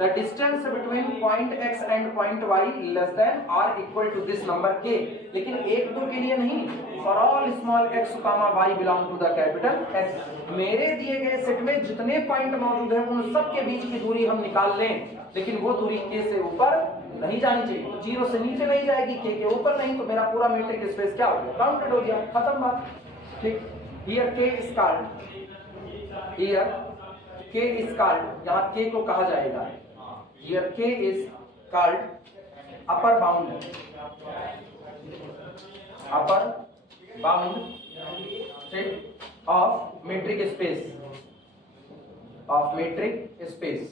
the distance between point x and point y less than or equal to this number k। लेकिन 1 2 के लिए नहीं, for all small x, y belong to the capital X। मेरे दिए गए सेट में जितने पॉइंट मौजूद हैं उन सब के बीच की दूरी हम निकाल लें, लेकिन वो दूरी k से ऊपर नहीं जानी चाहिए। तो 0 से नीचे नहीं जाएगी, k के ऊपर नहीं, तो मेरा पूरा मीट्रिक स्पेस क्या हो गया? बाउंडेड हो गया, खत्म बात। ठीक। हियर k is called, यहाँ k को कहा जाएगा, here k is called upper bound of metric space।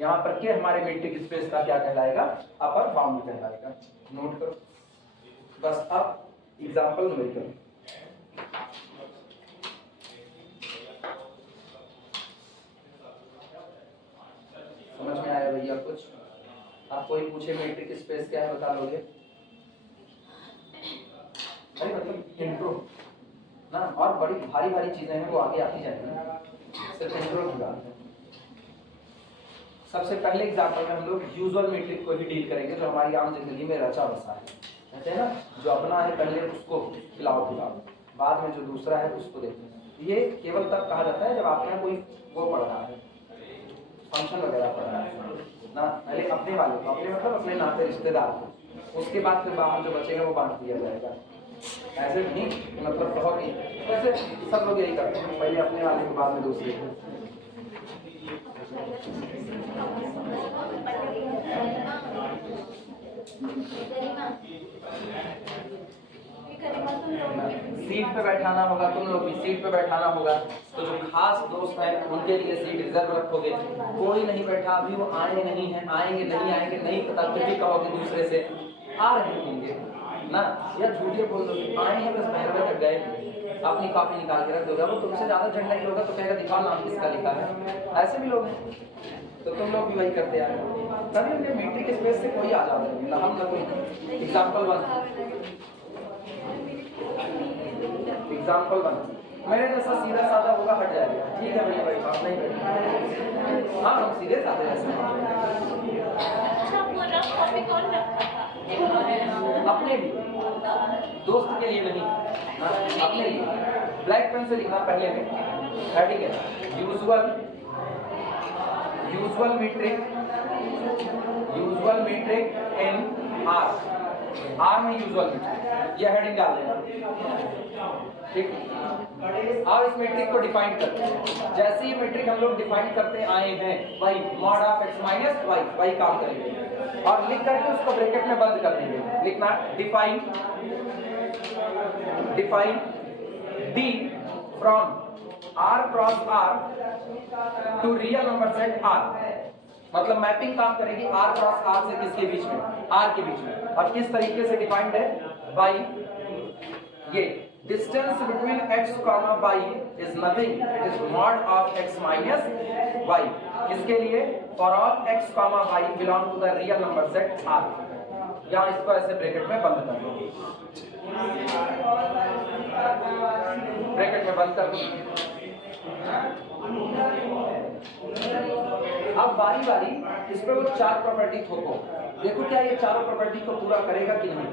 यहाँ पर के हमारे मीट्रिक स्पेस का क्या कहलाएगा? अपर बाउंड कहलाएगा। नोट करो बस। अब एग्जांपल न्यूमेरिकल, समझ में आया भैया कुछ? आप कोई पूछे मीट्रिक स्पेस क्या है, बता लोगे? अरे मतलब इंट्रो ना, और बड़ी भारी भारी चीजें हैं वो आगे आती जाएंगी, सिर्फ इंट्रो की बात है। सबसे पहले एग्जांपल में हम लोग यूजुअल मीट्रिक को ही डील करेंगे, जो हमारी आम जिंदगी में रचा बसा है, कहते हैं ना, जो अपना है पहले उसको खिलाओ, बाद में जो दूसरा है उसको देखो। ये केवल तब कहा जाता है जब आपने कोई वो पढ़ रहा है, फंक्शन वगैरह पढ़ रहा है ना, पहले अपने वाले को, अपने मतलब अपने नाते रिश्तेदार को, उसके बाद फिर बाहर जो बचेगा वो बांट दिया जाएगा। ऐसे नहीं मतलब बहुत ही, वैसे सब लोग यही करते हैं, पहले अपने वाले को बाद में दूसरे को। सीट पे बैठाना होगा, तुम लोग भी सीट पे बैठाना होगा, तो जो खास दोस्त हैं उनके लिए सीट रिजर्व रखोगे। कोई नहीं बैठा अभी, वो आए नहीं है, आएंगे नहीं पता, फिर भी कहोगे दूसरे से आ रहे होंगे ना, या झूठे बोल दो आए हैं बस पहले तक गए, अपनी कॉपी निकाल के रख दोगे। वो तुमसे ज्यादा झंडा ही होगा तो कहेगा दिखाओ नाम किसका लिखा है। ऐसे भी लोग हैं, तो तुम लोग भी वही करते आ रहे हो। तभी उनके मीट्रिक स्पेस से कोई आ जाता है, ना हम ना कोई। एग्जाम्पल वन मेरे जैसा सीधा साधा होगा, हट जाएगा, ठीक है भैया, भाई बात नहीं करेंगे। हाँ हम सीधे साधे ऐसे अपने लिए, दोस्त के लिए नहीं, अपने लिए। ब्लैक पेन से लिखना पहले में, हेडिंग है usual metric in R. R में यूजुअल मेट्रिक, ये हेडिंग डाल देना, ठीक। अब इस मैट्रिक को डिफाइन करते हैं। जैसे ही मैट्रिक हम लोग डिफाइन करते आए हैं, वही mod of x minus y, वही काम करेंगे और लिख करके उसको ब्रैकेट में बंद कर देंगे। लिखना define d from r cross r to real number set r, मतलब मैपिंग काम करेगी r क्रॉस r से किसके बीच में, r के बीच में। और किस तरीके से डिफाइंड है, बाई ये distance between x comma y is nothing, it is mod of x minus y। इसके लिए for all x comma y belong to the real number set r। यहाँ इसको ऐसे ब्रैकेट में बंद कर दो, ब्रैकेट में बंद कर दो। अब बारी बारी इस पे वो चार प्रॉपर्टी थोपो, देखो क्या ये चारों प्रॉपर्टी को पूरा करेगा कि नहीं।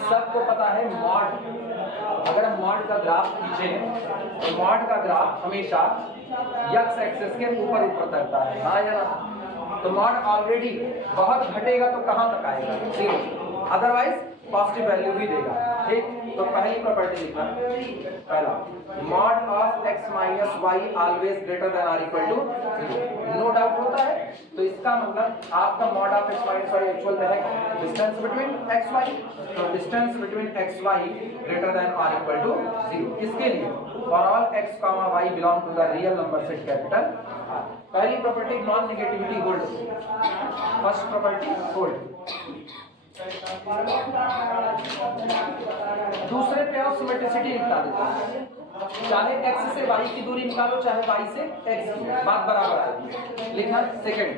सबको पता है मॉड, अगर हम मॉड का ग्राफ खींचें तो मॉड का ग्राफ हमेशा x एक्सिस के ऊपर ऊपर चलता है, हाँ या ना। तो मॉड ऑलरेडी बहुत घटेगा तो कहां तक आएगा, 0, अदरवाइज पॉजिटिव वैल्यू भी देगा, ठीक। तो पहली प्रॉपर्टी लिखना, पहला mod of x minus y always greater than or equal to 0, no doubt होता है। तो इसका मतलब आपका mod of x minus y actual में है डिस्टेंस बिटवीन x y, तो distance between x y greater than or equal to 0। इसके लिए for all x comma y belong to the real number set capital R। पहली property non negativity hold, first property hold. दूसरे पे आप symmetricity निकाल देते हैं, चाहे x से y की दूरी निकालो चाहे y से x की, बात बराबर आएगी। लिखना सेकंड,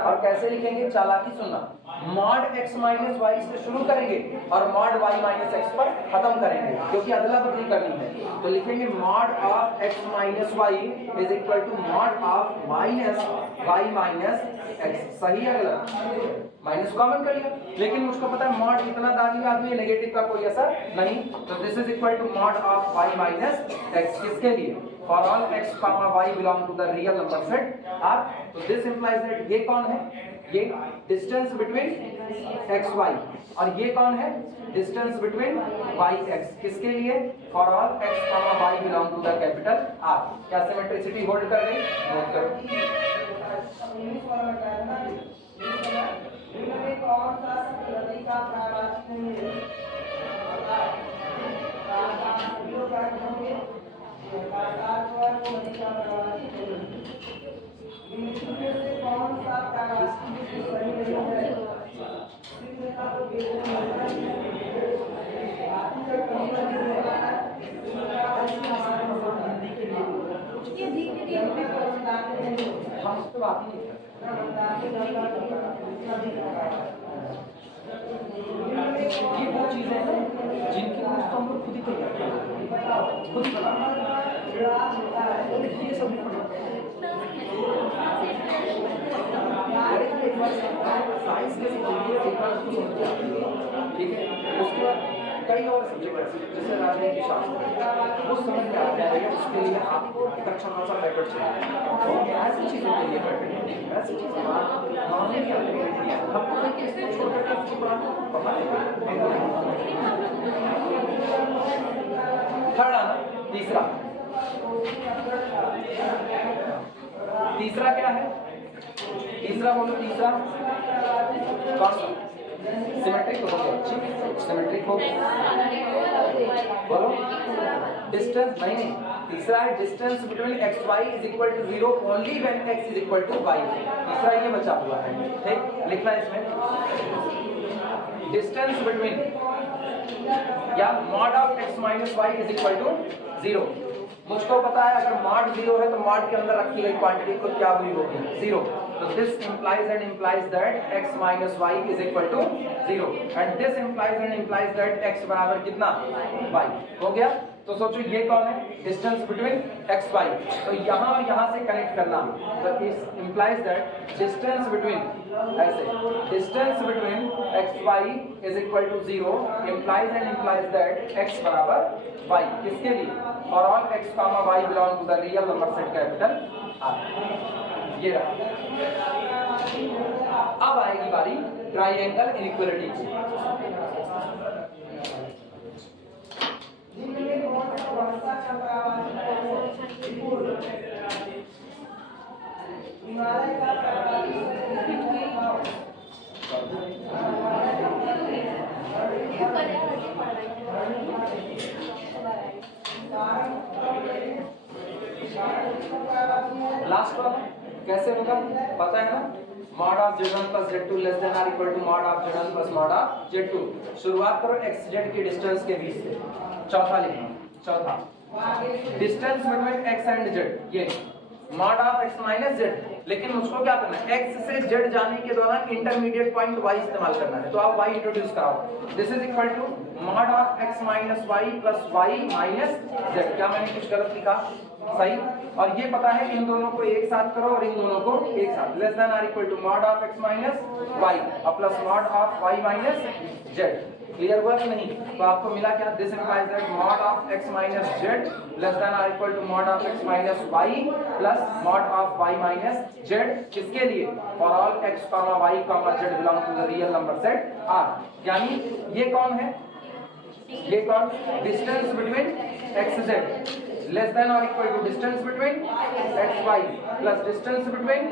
और कैसे लिखेंगे, चालाकी सुनना, मॉड x माइनस वाई से शुरू करेंगे और मॉड y माइनस एक्स पर खत्म करेंगे, क्योंकि अदला बदली करनी है। तो लिखेंगे mod of x minus y is equal to mod of minus y minus x. सही है गलत, माइनस कॉमन कर लिया, लेकिन मुझको पता है मॉड इतना दागी आदमी नेगेटिव का कोई असर नहीं, तो this is equal to mod of y minus x. किसके लिए, for all x comma y belong to the real number set R। तो दिस इंप्लाइज दैट ये कौन है, ये डिस्टेंस बिटवीन x y, और ये कौन है, डिस्टेंस बिटवीन y x। किसके लिए, for all x comma y belong to the capital R। क्या सिमेट्रिसिटी होल्ड कर गई, नोट करो। हम उस पर बात ही नहीं ये वो चीजें हैं जिनकी नोट्स तो हम लोग खुद ही तैयार करते, खुद ये सब साइंस के ठीक है। उसके बाद कई और सब्जेक्ट जैसे राजनीति शास्त्र, वो समझ में आ जाएगा, उसके लिए आपको एक अच्छा खासा पैकेट चाहिए। ऐसी चीज़ों के लिए पैकेट, ऐसी चीज़ें आपको देखिए इसको छोड़ करके उसको थर्ड आना, तीसरा क्या है, तीसरा बोलो, तीसरा कौन सा, सिमेट्रिक हो गया, सिमेट्रिक हो बोलो, डिस्टेंस नहीं, तीसरा है distance between x y is equal to 0 only when x is equal to y। तीसरा ये बचा हुआ है, ठीक। लिखना इसमें डिस्टेंस बिटवीन या mod of x minus y is equal to 0। मुझको पता है अगर मॉड 0 है तो मॉड के अंदर रखी गई क्वांटिटी को क्या हुई होगी, 0। तो this implies and implies that x minus y is equal to 0 and this implies and implies that x बराबर कितना y हो गया। तो सोचो ये कौन है, डिस्टेंस बिटवीन एक्स वाई। तो यहाँ और यहाँ से कनेक्ट करना, तो इस इंप्लाइज दैट डिस्टेंस बिटवीन, ऐसे distance between x y is equal to 0 implies that x बराबर y, किसके लिए, for all x comma y belong to the real number set capital R। ये रहा। अब आएगी बारी ट्राइंगल इनइक्वालिटी की। लास्ट वाला कैसे होगा पता है ना, mod of z1 plus z2 less than or equal to mod of z1 plus mod of z2। शुरुआत करो x z के डिस्टेंस के बीच से। चौथा लिखना, चौथा distance between x and z, ये mod of x minus z। लेकिन मुझको क्या करना है, x से z जाने के दौरान इंटरमीडिएट पॉइंट y इस्तेमाल करना है, तो आप y इंट्रोड्यूस कराओ। This is equal to mod of x minus y plus y minus z। क्या मैंने कुछ गलत लिखा, सही। और ये पता है इन दोनों को एक साथ करो और इन दोनों को एक साथ, less than or equal to mod of x minus y और plus mod of y minus z। Clear हुआ कि नहीं? तो आपको मिला क्या, this implies that mod of x minus z less than or equal to mod of x minus y plus mod of y minus z, किसके लिए, for all x comma y comma z belong to the real number set R। यानी ये कौन है, ये कौन, distance between x z less than और equal to distance between x y plus distance between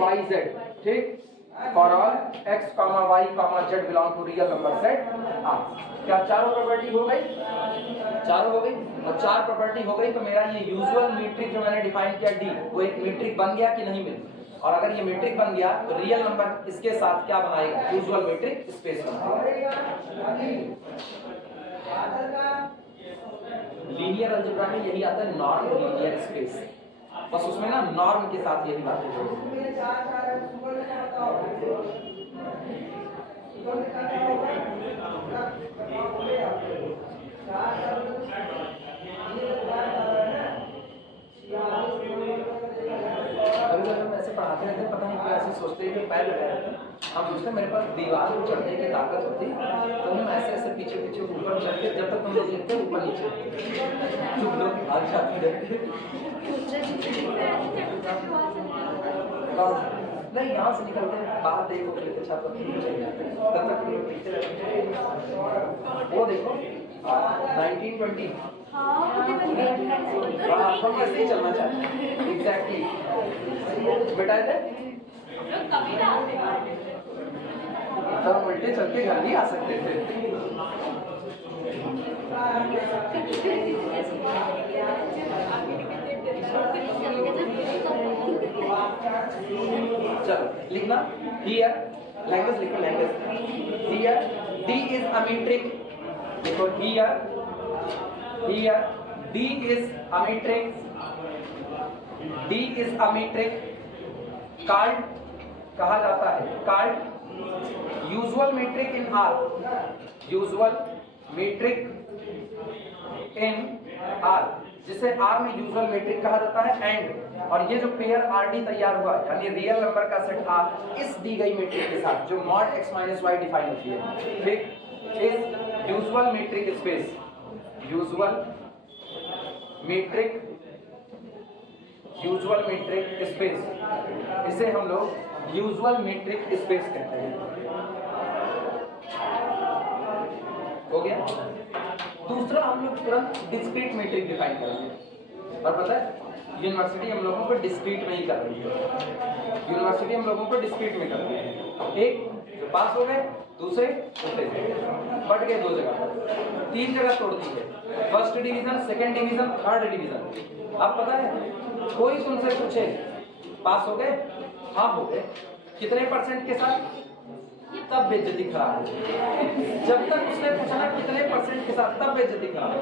y z, ठीक, for all x comma y comma z belong to real number set R। क्या चारों प्रॉपर्टी हो गई, चारों हो गई। और चार प्रॉपर्टी हो गई तो मेरा ये यूजुअल मीट्रिक जो मैंने डिफाइन किया D, वो एक मीट्रिक बन गया कि नहीं बन, और अगर ये मीट्रिक बन गया तो रियल नंबर इसके साथ क्या बनाएगा, यूजुअल मीट्रिक स्पेस बनाएगा। लीनियर अलजेब्रा में यही आता है, नॉर्म लीनियर स्पेस, बस उसमें ना नॉर्म के साथ यही बातें जोड़ो। कभी जब हम ऐसे पढ़ाते रहते हैं, पता नहीं क्यों ऐसे सोचते हैं कि पैर लगाए रहते हैं, हम सोचते हैं मेरे पास दीवार पर चढ़ने की ताकत होती, तो हम ऐसे ऐसे पीछे पीछे ऊपर चढ़ते, जब तक हम लोग लिखते हैं ऊपर नीचे तुम लोग आज जाते नहीं, यहाँ से निकलते हैं बाहर देखो लेते छात्र तब तक तुम लोग पीछे रहते हैं। वो देखो 1920 हम ऐसे ही चलना चाहते हैं, एग्जैक्टली बेटा है तब उल्टे चल के घर नहीं आ सकते थे। चलो लिखना, हियर लैंग्वेज लिखो, language here D is a metric, देखो here D is a metric, D is a metric called, कहा जाता है called usual metric in R, usual metric in R, जिसे R में यूजुअल मेट्रिक कहा जाता है। एंड और ये जो पेयर RD तैयार हुआ यानी रियल नंबर का सेट R इस दी गई मेट्रिक के साथ जो mod x minus y define होती है, ठीक, इस usual metric space, usual metric space, इसे हम लोग यूजुअल मेट्रिक स्पेस कहते हैं। हो गया। दूसरा हम लोग तुरंत डिस्क्रीट मेट्रिक डिफाइन करेंगे, और पता है यूनिवर्सिटी हम लोगों को डिस्क्रीट में ही कर रही है, यूनिवर्सिटी हम लोगों को डिस्क्रीट में कर रही है। एक जो पास हो गए, दूसरे उठे बढ़ गए, 2 जगह 3 जगह तोड़ दी है, first division, second division, third division. अब पता है कोई तुमसे पूछे पास हो गए, हाँ हो गए, कितने % के साथ, तब बेइज्जती खराब हो। जब तक उसने पूछा ना कितने % के साथ, तब बेइज्जती खराब हो।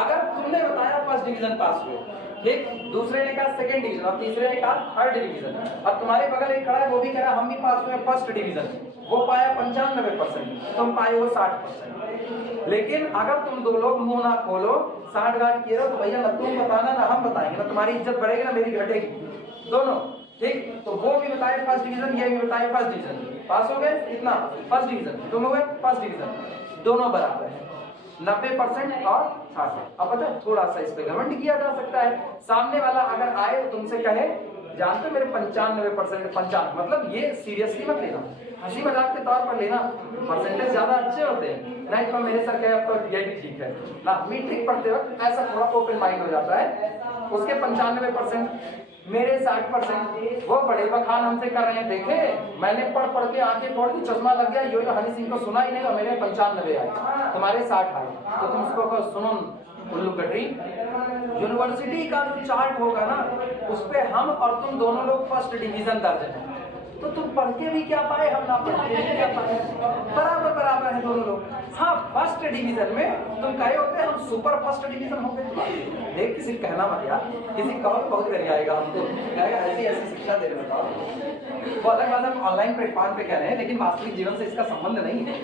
अगर तुमने बताया फर्स्ट डिवीजन पास हुए, ठीक, दूसरे ने कहा सेकंड डिवीजन और तीसरे ने कहा थर्ड डिवीजन, और तुम्हारे बगल एक खड़ा है वो भी कह रहा हम भी पास हुए फर्स्ट डिवीजन, वो पाया 95%, तुम पाए हो 60%, लेकिन अगर तुम दो लोग मुंह ना खोलो, साठ गांठ किए रहो, तो भैया ना तुम बताना ना हम बताएंगे, ना तुम्हारी इज्जत बढ़ेगी ना मेरी घटेगी, दोनों। ठीक, तो वो भी बताए फर्स्ट डिवीजन, ये भी बताए फर्स्ट डिवीजन, पास हो गए कितना, फर्स्ट डिवीजन, तुम हो गए फर्स्ट डिवीजन, दोनों बराबर है 90% और 60। अब पता है थोड़ा सा इस पे घमंड किया जा सकता है, सामने वाला अगर आए तो तुमसे कहे जानते मेरे 95% 55, मतलब ये सीरियसली मत लेना, हंसी मजाक के तौर पर लेना, परसेंटेज ज्यादा अच्छे होते हैं, नहीं तो मेरे सर कहे अब तो ये भी ठीक है ना। मीट्रिक पढ़ते वक्त ऐसा थोड़ा ओपन माइंड हो जाता है, उसके 95%, मेरे 60%, वो बड़े बखान हमसे कर रहे हैं, देखे मैंने पढ़ पढ़ के आंखें फोड़ दी, चश्मा लग गया, यो हनी सिंह को सुना ही नहीं और मेरे 95 आए, तुम्हारे 60 आए, तो तुम उसको कहो सुनो उल्लू कटरी। यूनिवर्सिटी का जो चार्ट होगा ना, उस पे हम और तुम दोनों लोग फर्स्ट डिवीजन दर्ज हैं, तो तुम पढ़ के भी क्या पाए, हम ना पढ़ के भी क्या पाए, बराबर बराबर है दोनों लोग। हाँ, फर्स्ट डिवीजन में तुम कहे होते हैं हम सुपर फर्स्ट डिवीजन हो गए, देख किसी कहना मत यार, किसी कहो तो बहुत कर आएगा हमको, कहेगा ऐसी ऐसी शिक्षा दे रहे हो, वो अलग बात हम ऑनलाइन प्लेटफॉर्म पे कह रहे हैं, लेकिन वास्तविक जीवन से इसका संबंध नहीं है।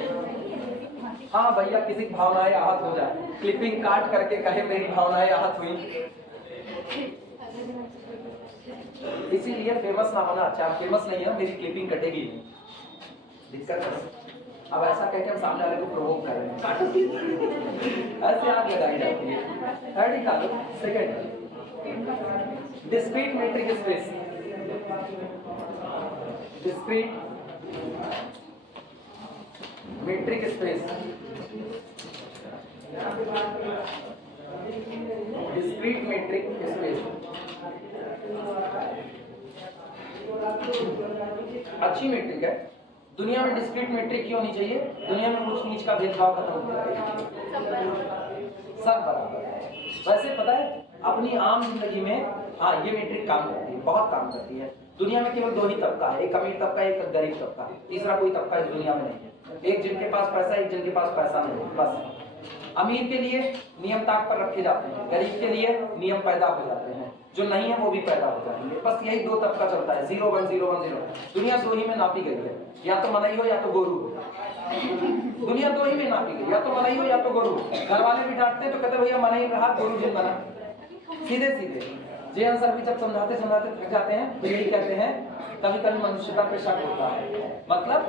हाँ भैया, किसी की भावनाएं आहत हो जाए, क्लिपिंग काट करके कहे मेरी भावनाएं आहत हुई, इसीलिए फेमस ना होना अच्छा, फेमस नहीं है मेरी क्लिपिंग कटेगी, दिक्कत है। अब ऐसा कहकर हम सामने वाले को प्रोवोक कर रहे हैं, ऐसे आग लगाई जाती है। थर्ड निकालो, second discrete metric space, discrete metric space, discrete metric space अच्छी मीट्रिक है। दुनिया में डिस्क्रीट मीट्रिक क्यों होनी चाहिए, दुनिया में ऊंच नीच का भेदभाव खत्म हो जाएगा, सब बराबर है। वैसे पता है अपनी आम जिंदगी में हाँ ये मीट्रिक काम करती है, बहुत काम करती है। दुनिया में केवल दो ही तबका है, एक अमीर तबका, एक गरीब तबका, तीसरा कोई तबका इस दुनिया में नहीं है। एक जिनके पास पैसा, एक जिनके पास पैसा नहीं, बस। अमीर के लिए नियम ताक पर रखे जाते हैं, गरीब के लिए नियम पैदा हो जाते हैं, जो नहीं है वो भी पैदा हो जाएंगे, बस यही दो तबका चलता है, 0 1 0 1 0। दुनिया दो ही में नापी गई है, या तो मनई हो या तो गोरू हो। दुनिया दो ही में नापी गई, या तो मनई हो या तो गोरू। घर वाले भी डांटते हैं तो कहते भैया मनई रहा, गोरू जिन बना, सीधे सीधे। जे आंसर भी जब समझाते समझाते थक जाते हैं तो यही कहते हैं कभी कभी मनुष्यता पे शक होता है, मतलब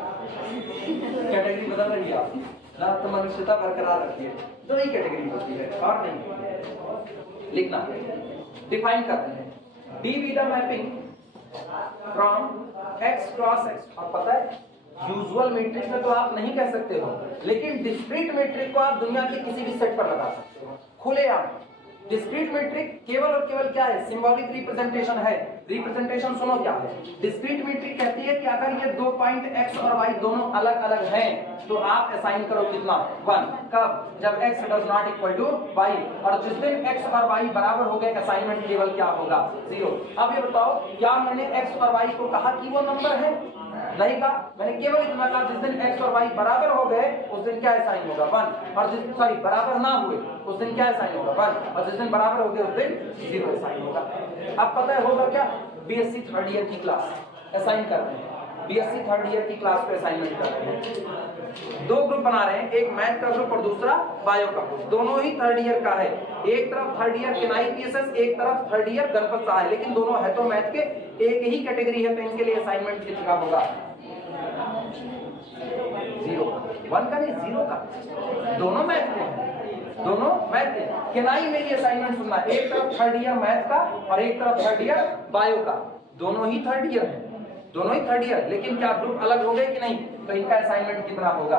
कैटेगरी बदल रही है आपकी ना, तो मनुष्यता बरकरार रखिए, दो ही कैटेगरी होती है और नहीं। लिखना डिफाइन करते हैं D beta mapping from x cross x। और पता है यूजुअल मैट्रिक्स में तो आप नहीं कह सकते हो, लेकिन डिस्क्रीट मैट्रिक को आप दुनिया के किसी भी सेट पर लगा सकते हो खुलेआम। डिस्क्रीट मैट्रिक केवल और केवल क्या है, सिंबॉलिक रिप्रेजेंटेशन है। रिप्रेजेंटेशन सुनो क्या है, डिस्क्रीट मैट्रिक कहती है कि अगर ये दो पॉइंट x और y दोनों अलग अलग हैं तो आप असाइन करो कितना 1। कब, जब x does not equal to y, और जिस दिन x और y बराबर हो गए असाइनमेंट केवल क्या होगा 0। अब ये बताओ क्या मैंने x और y को कहा कि वो नंबर है, नहीं कहा, मैंने केवल इतना कहा जिस दिन x और y बराबर हो गए उस दिन क्या साइन होगा 1, और जिस सॉरी बराबर ना हुए उस दिन क्या साइन होगा 1, और जिस दिन बराबर हो गए उस दिन 0 साइन होगा। अब पता है होगा क्या, बीएससी थर्ड ईयर की क्लास असाइन कर रहे हैं, बीएससी थर्ड ईयर की क्लास पे असाइनमेंट कर रहे हैं। दो ग्रुप बना रहे हैं, एक मैथ का ग्रुप और दूसरा बायो का ग्रुप, दोनों ही थर्ड ईयर का है। एक तरफ थर्ड ईयर केनाई पीएसएस, एक तरफ थर्ड ईयर गणपत शाह है, लेकिन दोनों है तो मैथ के, एक ही कैटेगरी है, तो इनके लिए असाइनमेंट कितना होगा 0, 1 का नहीं 0 का, दोनों मैथ के हैं, दोनों मैथ के। केनाई में ये असाइनमेंट सुनना, एक तरफ थर्ड ईयर मैथ का और एक तरफ थर्ड ईयर बायो का, दोनों ही थर्ड ईयर है, दोनों ही थर्ड ईयर, लेकिन क्या ग्रुप अलग हो गए कि नहीं, तो इनका असाइनमेंट कितना होगा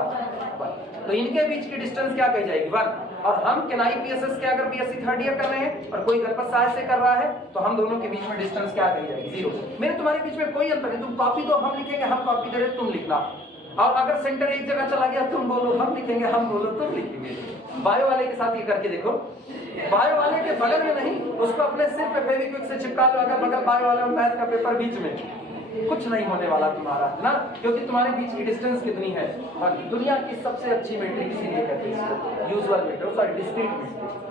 1। तो इनके बीच की डिस्टेंस क्या कही जाएगी 1। और हम केनाई पीएसएस के अगर बीएससी थर्ड ईयर कर रहे हैं और कोई गणपत शाह से कर रहा है तो हम दोनों के बीच में डिस्टेंस क्या कही जाएगी 0। मेरे तुम्हारे बीच में कोई अंतर नहीं, तुम कॉपी दो हम लिखेंगे, हम कॉपी दे रहे तुम लिखना, और अगर सेंटर एक जगह चला गया तुम बोलो हम लिखेंगे, हम बोलो तुम लिखेंगे। बायो वाले के साथ ये करके देखो, बायो वाले के बगल में नहीं, उसको अपने सिर पे फेविक्विक से चिपका दो, अगर बगल बायो वाले में मैथ का पेपर बीच में, कुछ नहीं होने वाला तुम्हारा ना, क्योंकि तुम्हारे बीच की डिस्टेंस कितनी है। और दुनिया की सबसे अच्छी मैट्रिक इसीलिए कहते हैं usual metric, sorry discrete metric.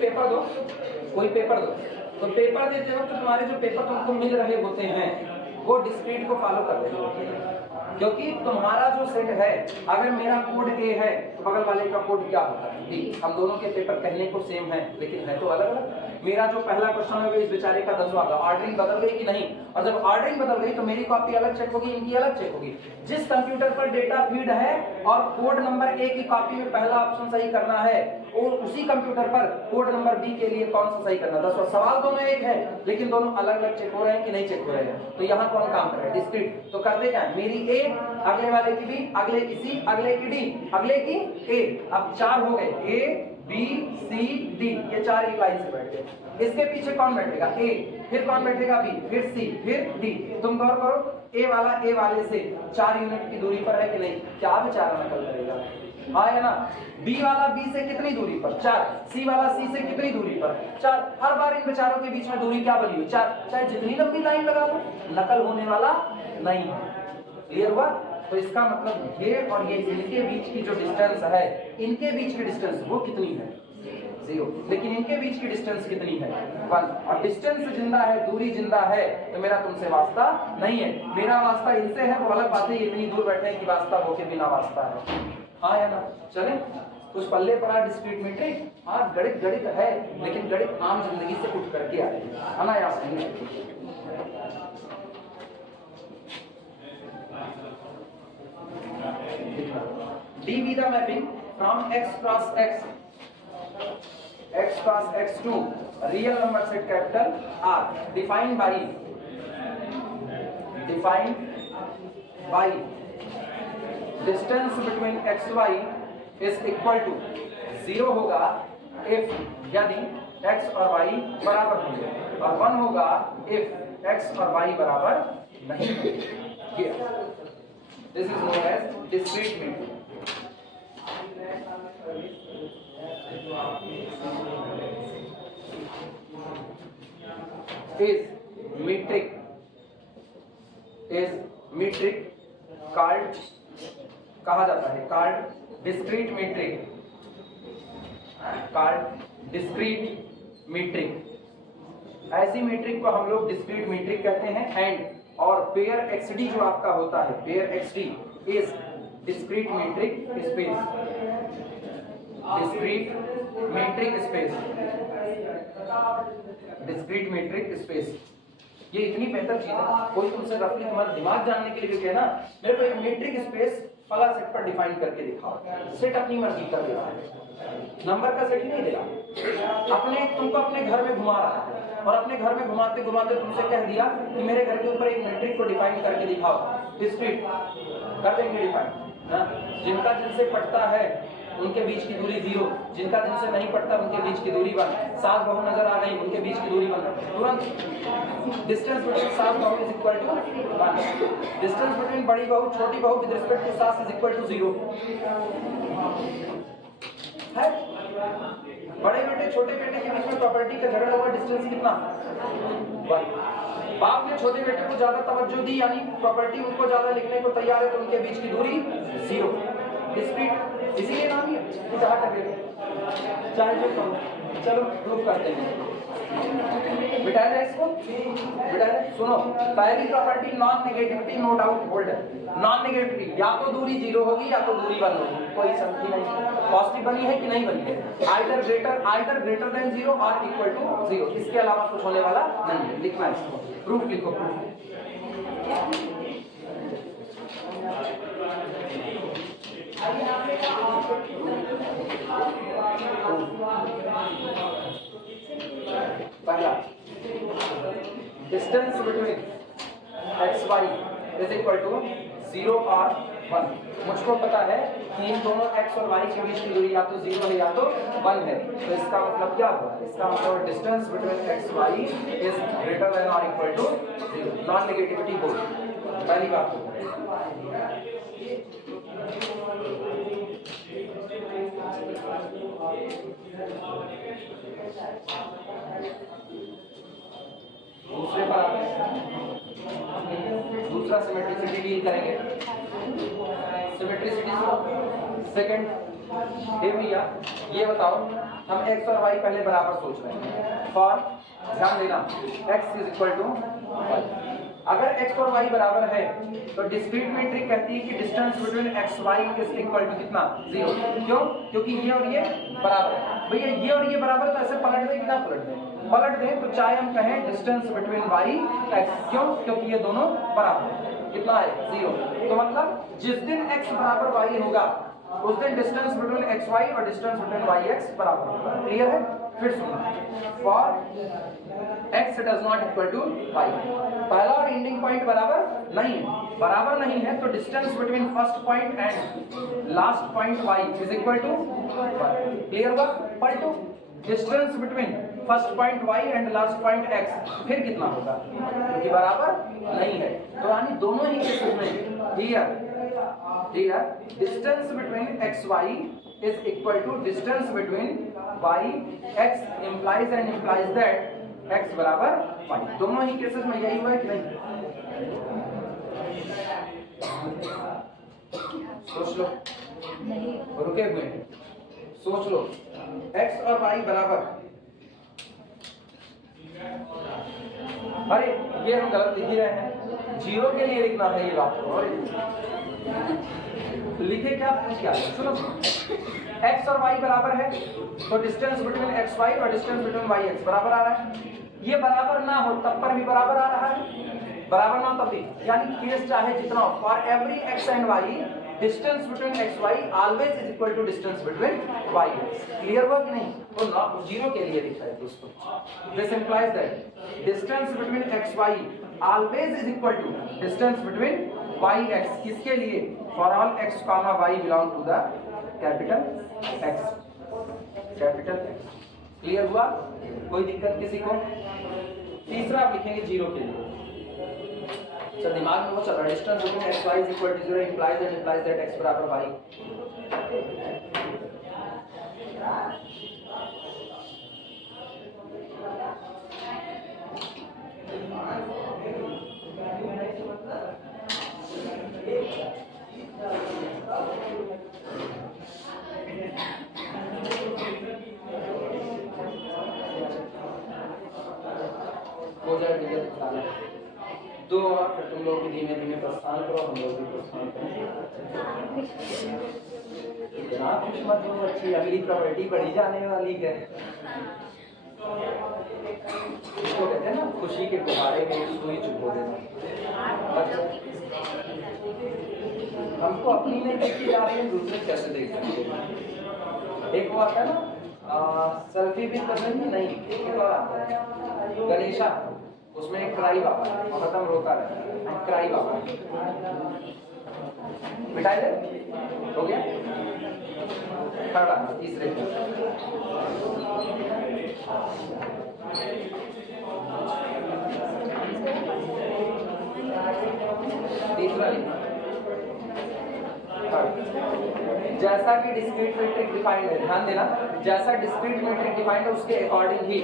Paper दो, कोई पेपर दो, तो पेपर देते वक्त तुम्हारे जो पेपर तुमको मिल रहे होते हैं वो डिस्क्रीट को फॉलो कर रहे होते हैं, क्योंकि तुम्हारा जो सेट है, अगर मेरा कोड ए है तो बगल वाले का कोड क्या होता है बी। हम दोनों के पेपर कहने को सेम है लेकिन है तो अलग अलग। मेरा जो पहला क्वेश्चन है वो इस बेचारे का 10वां का, ऑर्डरिंग बदल गई कि नहीं, और जब ऑर्डरिंग बदल गई तो मेरी कॉपी अलग चेक होगी, इनकी अलग चेक होगी। जिस कंप्यूटर पर डेटा फीड है और कोड नंबर ए की कॉपी में पहला ऑप्शन सही करना है, और उसी कंप्यूटर पर कोड नंबर बी के लिए कौन सा सही करना। 10वां सवाल दोनों एक है लेकिन दोनों अलग अलग चेक हो रहे हैं कि नहीं चेक हो रहे हैं। तो यहाँ कौन काम कर रहा है, डिस्क्रीट। तो करते क्या है, मेरी ए, अगले वाले की बी, अगले की सी, अगले की डी, अगले की ए। अब 4 हो गए, ए बी सी डी, ये 4 एक लाइन से बैठ गए। इसके पीछे कौन बैठेगा, ए, फिर कौन बैठेगा बी, फिर सी, फिर डी। तुम गौर करो, ए वाला ए वाले से 4 यूनिट की दूरी पर है कि नहीं, क्या बेचारा नकल करेगा, हाँ है ना। बी वाला बी से कितनी दूरी पर, 4। सी वाला सी से कितनी दूरी पर, 4। हर बार इन बेचारों के बीच में दूरी क्या बनी हुई, 4। चाहे जितनी लंबी लाइन लगा लो, नकल होने वाला नहीं है। क्लियर हुआ। तो इसका मतलब ये और ये, इनके बीच की जो डिस्टेंस है, इनके बीच की डिस्टेंस वो कितनी है, 0, लेकिन इनके बीच की डिस्टेंस कितनी है, 1। और डिस्टेंस जिंदा है, दूरी जिंदा है, तो मेरा तुमसे वास्ता नहीं है। मेरा वास्ता इनसे है, वो अलग बात है, इतनी दूर बैठे हैं कि वास्ता होके बिना वास्ता है, हाँ या ना। चले, कुछ पल्ले पड़ा डिस्क्रीट मीट्रिक, हाँ गणित गणित है लेकिन गणित आम जिंदगी से उठ करके आ रही है, अनायास नहीं। D be the mapping from x cross x cross x to real number set capital R defined by distance between x y is equal to 0 होगा if यदि x और y बराबर होंगे, और 1 होगा if x और y बराबर नहीं होंगे। This is known as discrete metric. Is metric called, कहा जाता है called discrete metric, called discrete metric। ऐसी मीट्रिक को हम लोग डिस्क्रीट मीट्रिक कहते हैं। एंड और पेयर एक्सडी जो आपका होता है, pair XD is discrete metric space, discrete metric space, discrete metric space. ये इतनी बेहतर चीज है, कोई तुमसे रफली तुम्हारा दिमाग जानने के लिए कहे ना, मेरे को एक मीट्रिक स्पेस फला सेट पर डिफाइन करके दिखाओ, सेट अपनी मर्जी कर देगा, नंबर का सेट ही नहीं देगा। अपने तुमको अपने घर में घुमा रहा है और अपने घर में घुमाते घुमाते तुमसे कह दिया कि मेरे घर के ऊपर एक मैट्रिक को डिफाइन करके दिखाओ, डिस्क्रीट कर देंगे डिफाइन। जिनका जिनसे पटता है उनके बीच की दूरी 0, जिनका जिनसे नहीं पटता उनके बीच की दूरी 1। सास बहू नजर आ गई, उनके बीच की दूरी 1, तुरंत डिस्टेंस बिटवीन सास बहू is equal to 1। Distance between बड़ी बहू छोटी बहू विद रिस्पेक्ट टू सास इज इक्वल टू 0 है। बड़े बेटे छोटे बेटे के बीच में प्रॉपर्टी का झगड़ा हुआ, डिस्टेंस कितना, 1। बाप ने छोटे बेटे को ज्यादा तवज्जो दी, यानी प्रॉपर्टी उनको ज्यादा लिखने को तैयार है, तो उनके बीच की दूरी 0। डिस्क्रीट इसीलिए नाम है कि जहां टकरे चाहे जो करो। चलो प्रूफ करते हैं, बिठाया जाए इसको, बिठाया जाए। सुनो, पहली property non negativity, no doubt hold है। नॉन नेगेटिविटी, या तो दूरी 0 होगी या तो दूरी 1 होगी, कोई संख्या नहीं। पॉजिटिव बनी है कि नहीं बनी है, आइदर ग्रेटर देन 0 और इक्वल टू 0, इसके अलावा कुछ होने वाला नहीं है। लिखना है इसको, प्रूफ लिखो, प्रूफ। पहला, distance between x y is equal to 0 और 1। मुझको पता है कि इन दोनों x और y के बीच की दूरी या तो 0 है या तो 1 है, तो इसका मतलब क्या हुआ, इसका मतलब distance between x y is greater than और इक्वल टू 0, नॉन नेगेटिविटी हो। पहली बात तो दूसरे पर आते हैं, दूसरा सिमेट्रिसिटी डील करेंगे। सिमेट्रिसिटी सेकंड, हे भैया ये बताओ हम x और y पहले बराबर सोच रहे हैं। फॉर ध्यान देना x is equal to y। अगर x और y बराबर है तो डिस्क्रीट मैट्रिक कहती है कि distance between x y is equal to कितना 0। क्यों? क्योंकि ये और ये बराबर है। भैया ये और ये बराबर तो ऐसे पलट दें कि ना पलट दें तो चाहे हम कहें डिस्टेंस बिटवीन y x। क्यों? क्योंकि ये दोनों बराबर है। कितना है 0। तो मतलब जिस दिन x बराबर y होगा उस दिन डिस्टेंस बिटवीन एक्स वाई और डिस्टेंस बिटवीन वाई एक्स बराबर होगा। क्लियर है? फिर सुनो, for x does not equal to y, पहला और एंडिंग पॉइंट बराबर नहीं है तो distance between first point and last point y is equal to 1। Clear हुआ? पलटो distance between first point y and last point x, फिर कितना होगा? क्योंकि बराबर नहीं है तो यानी दोनों ही केसेस में here distance between xy is equal to distance between y x implies that x बराबर y। दोनों ही केसेस में यही हुआ है कि नहीं? सोच लो, रुके हुए हैं, सोच लो x और y बराबर। अरे ये हम गलत लिख ही रहे हैं, 0 के लिए लिखना था ये बात। तो लिखे क्या? क्या सुनो, x और y बराबर है तो डिस्टेंस बिटवीन एक्स वाई और डिस्टेंस बिटवीन वाई एक्स बराबर आ रहा है। ये बराबर ना हो तब पर भी बराबर आ रहा है, बराबर ना हो तब भी, यानी केस चाहे जितना हो, for every x and y distance between x y always is equal to distance between y x. Clear हुआ कि नहीं? तो ना 0 के लिए लिखा है दोस्तों। This implies that distance between x y always is equal to distance between y x. किसके लिए? For all x comma y belong to the capital X। Clear हुआ? कोई दिक्कत किसी को? तीसरा आप लिखेंगे 0 के लिए। अच्छा दिमाग में वो चल रहा है, distance between x y is equal to 0 implies that x बराबर y। हो जाए क्लियर? 2 और फिर तुम लोग भी धीमे धीमे प्रस्थान करो, हम लोग भी प्रस्थान करें। इतना कुछ मत हो, अच्छी अगली प्रॉपर्टी पढ़ी जाने वाली है। इसको कहते हैं ना खुशी के गुब्बारे में सुई चुप हो देना। हमको अपनी नहीं देखी जा रही है, दूसरे कैसे देख सकते हैं? एक वो आता है ना सेल्फी भी पसंद नहीं, एक और आता है गणेशा, उसमें एक क्राई बाबा खत्म रोता है, क्राई बाबा मिटाई दे। हो गया? खड़ा तीसरे तीसरा लिखना। जैसा कि डिस्क्रीट मैट्रिक डिफाइंड है, ध्यान देना, जैसा डिस्क्रीट मैट्रिक डिफाइंड है उसके अकॉर्डिंग ही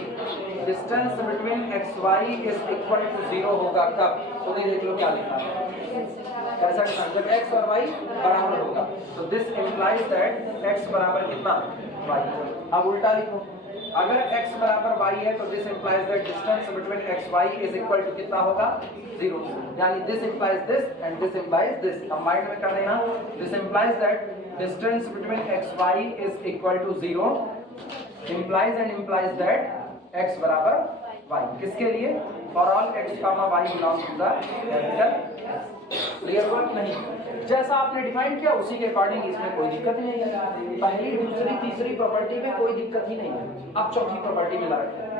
distance between x y is equal to 0 होगा। कब? तो नहीं देख लो क्या लिखा है, कैसा डिफाइंड? जब x और y बराबर होगा तो दिस इंप्लाइज दैट x बराबर कितना y। अब उल्टा लिखो, अगर x बराबर y है तो this implies that distance between x y is equal to कितना होगा 0, यानी this implies this and this implies this. अब माइंड में कर लेना, this implies that distance between x y is equal to 0 implies and implies that x बराबर y। किसके लिए? For all x comma y belongs to the capital. Clear हुआ कि नहीं? जैसा आपने डिफाइन किया उसी के अकॉर्डिंग इसमें कोई दिक्कत नहीं है। पहली दूसरी तीसरी प्रॉपर्टी में कोई दिक्कत ही नहीं है। अब चौथी प्रॉपर्टी में ला रखते हैं।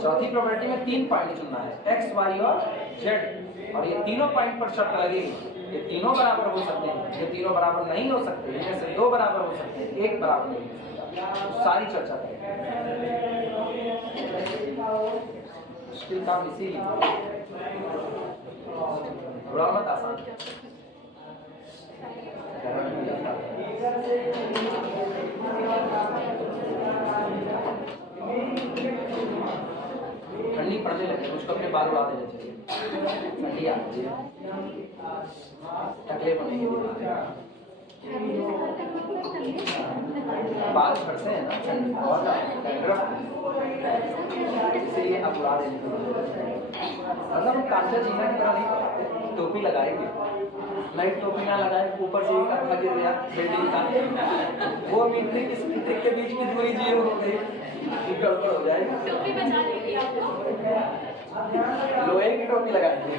चौथी प्रॉपर्टी में 3 पॉइंट चुनना है, x y और z, और ये तीनों पॉइंट पर शर्त लगेगी ये तीनों बराबर हो सकते हैं, ये तीनों बराबर नहीं हो सकते, इनमें से 2 बराबर हो सकते हैं, 1 बराबर नहीं हो सकता। सारी चर्चा करेंगे। मुश्किल काम इसीलिए थोड़ा मत आसान। ठंडी पड़ने लगे, मुझको अपने बाल उड़ा देने चाहिए, ठंडी आती है, तकलीफ होने के लिए। बाल फटते हैं ना बहुत इसलिए अब उड़ा देंगे। मतलब हम कांचा जीना की तरह नहीं पढ़ाते, टोपी लगाएंगे, लाइट टोपी ना लगाए, ऊपर से एक पंखा गिर गया बिल्डिंग का, वो मीट्रिक इस मीट्रिक के बीच की दूरी 0 हो गई, गड़बड़ हो जाएगी। टोपी बचा लेंगे आप लोग। लोहे की टोपी लगाएंगे।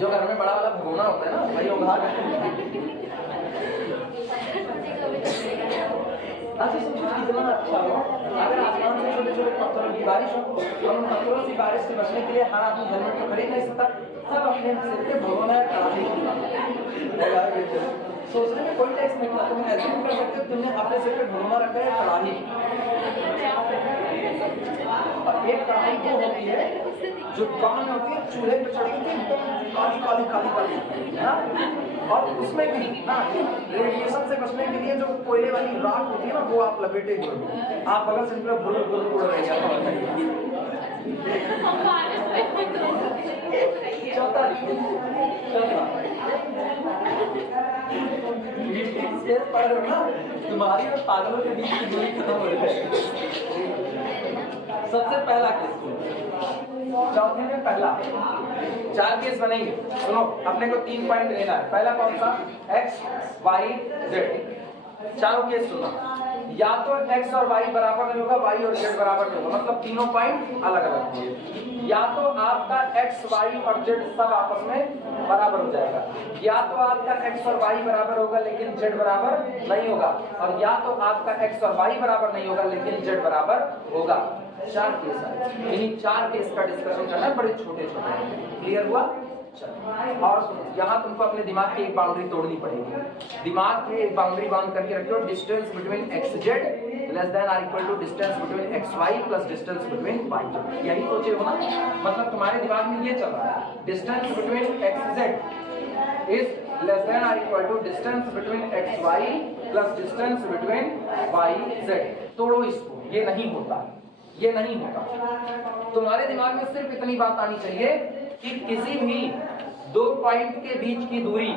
जो घर में बड़ा वाला भगोना होता है ना, वही उघा कर अच्छा सोचो कितना अच्छा हो अगर आसमान से छोटे छोटे पत्थरों की बारिश हो और उन पत्थरों से बारिश से बचने के लिए हर आदमी हेलमेट तो खरीद नहीं सकता, सब अपने सिर पे भगोना कड़ाही सोचने में कोई टैक्स नहीं, तुम ऐसे भी कर सकते हो, तुमने अपने सिर पे भगोना रखा है कड़ाही, और एक कढ़ाई वो होती है जो काम होती है चूल्हे पे चढ़ी होती है एकदम काली काली काली काली ना, और उसमें भी ना रेडिएशन से बचने के लिए जो कोयले वाली राख होती है ना वो आप लपेटे हुए हो, आप अगर सिर्फ बुर बुर उड़ रही है चौथा पढ़ रहे हो ना, तुम्हारी और पागलों के बीच की दूरी खत्म हो जाएगी। सबसे पहला केस, चौथे में पहला 4 केस बनेंगे। सुनो, अपने को 3 पॉइंट लेना है। पहला कौन सा? x, y, z। चारों केस सुनो, या तो x और y बराबर नहीं होगा, y और z बराबर नहीं होगा, मतलब तीनों पॉइंट अलग अलग होंगे। या तो आपका x, y और z सब आपस में बराबर हो जाएगा, या तो आपका x और y बराबर होगा लेकिन z बराबर नहीं होगा, और या तो आपका x और y बराबर नहीं होगा लेकिन z बराबर होगा। 4 केस है, इन्हीं 4 केस का डिस्कशन करना है, बड़े छोटे छोटे। क्लियर हुआ? चलो, और सुनो, यहाँ तुमको अपने दिमाग की एक बाउंड्री तोड़नी पड़ेगी। दिमाग में एक बाउंड्री बांध करके रखियो, distance between xz less than or equal to distance between xy plus distance between yz। यही सोचे हो ना, मतलब तुम्हारे दिमाग में ये चल रहा है, distance between xz is less than or equal to distance between xy plus distance between yz। तोड़ो इसको, ये नहीं होता, ये नहीं होता। तुम्हारे दिमाग में सिर्फ इतनी बात आनी चाहिए कि किसी भी 2 पॉइंट के बीच की दूरी,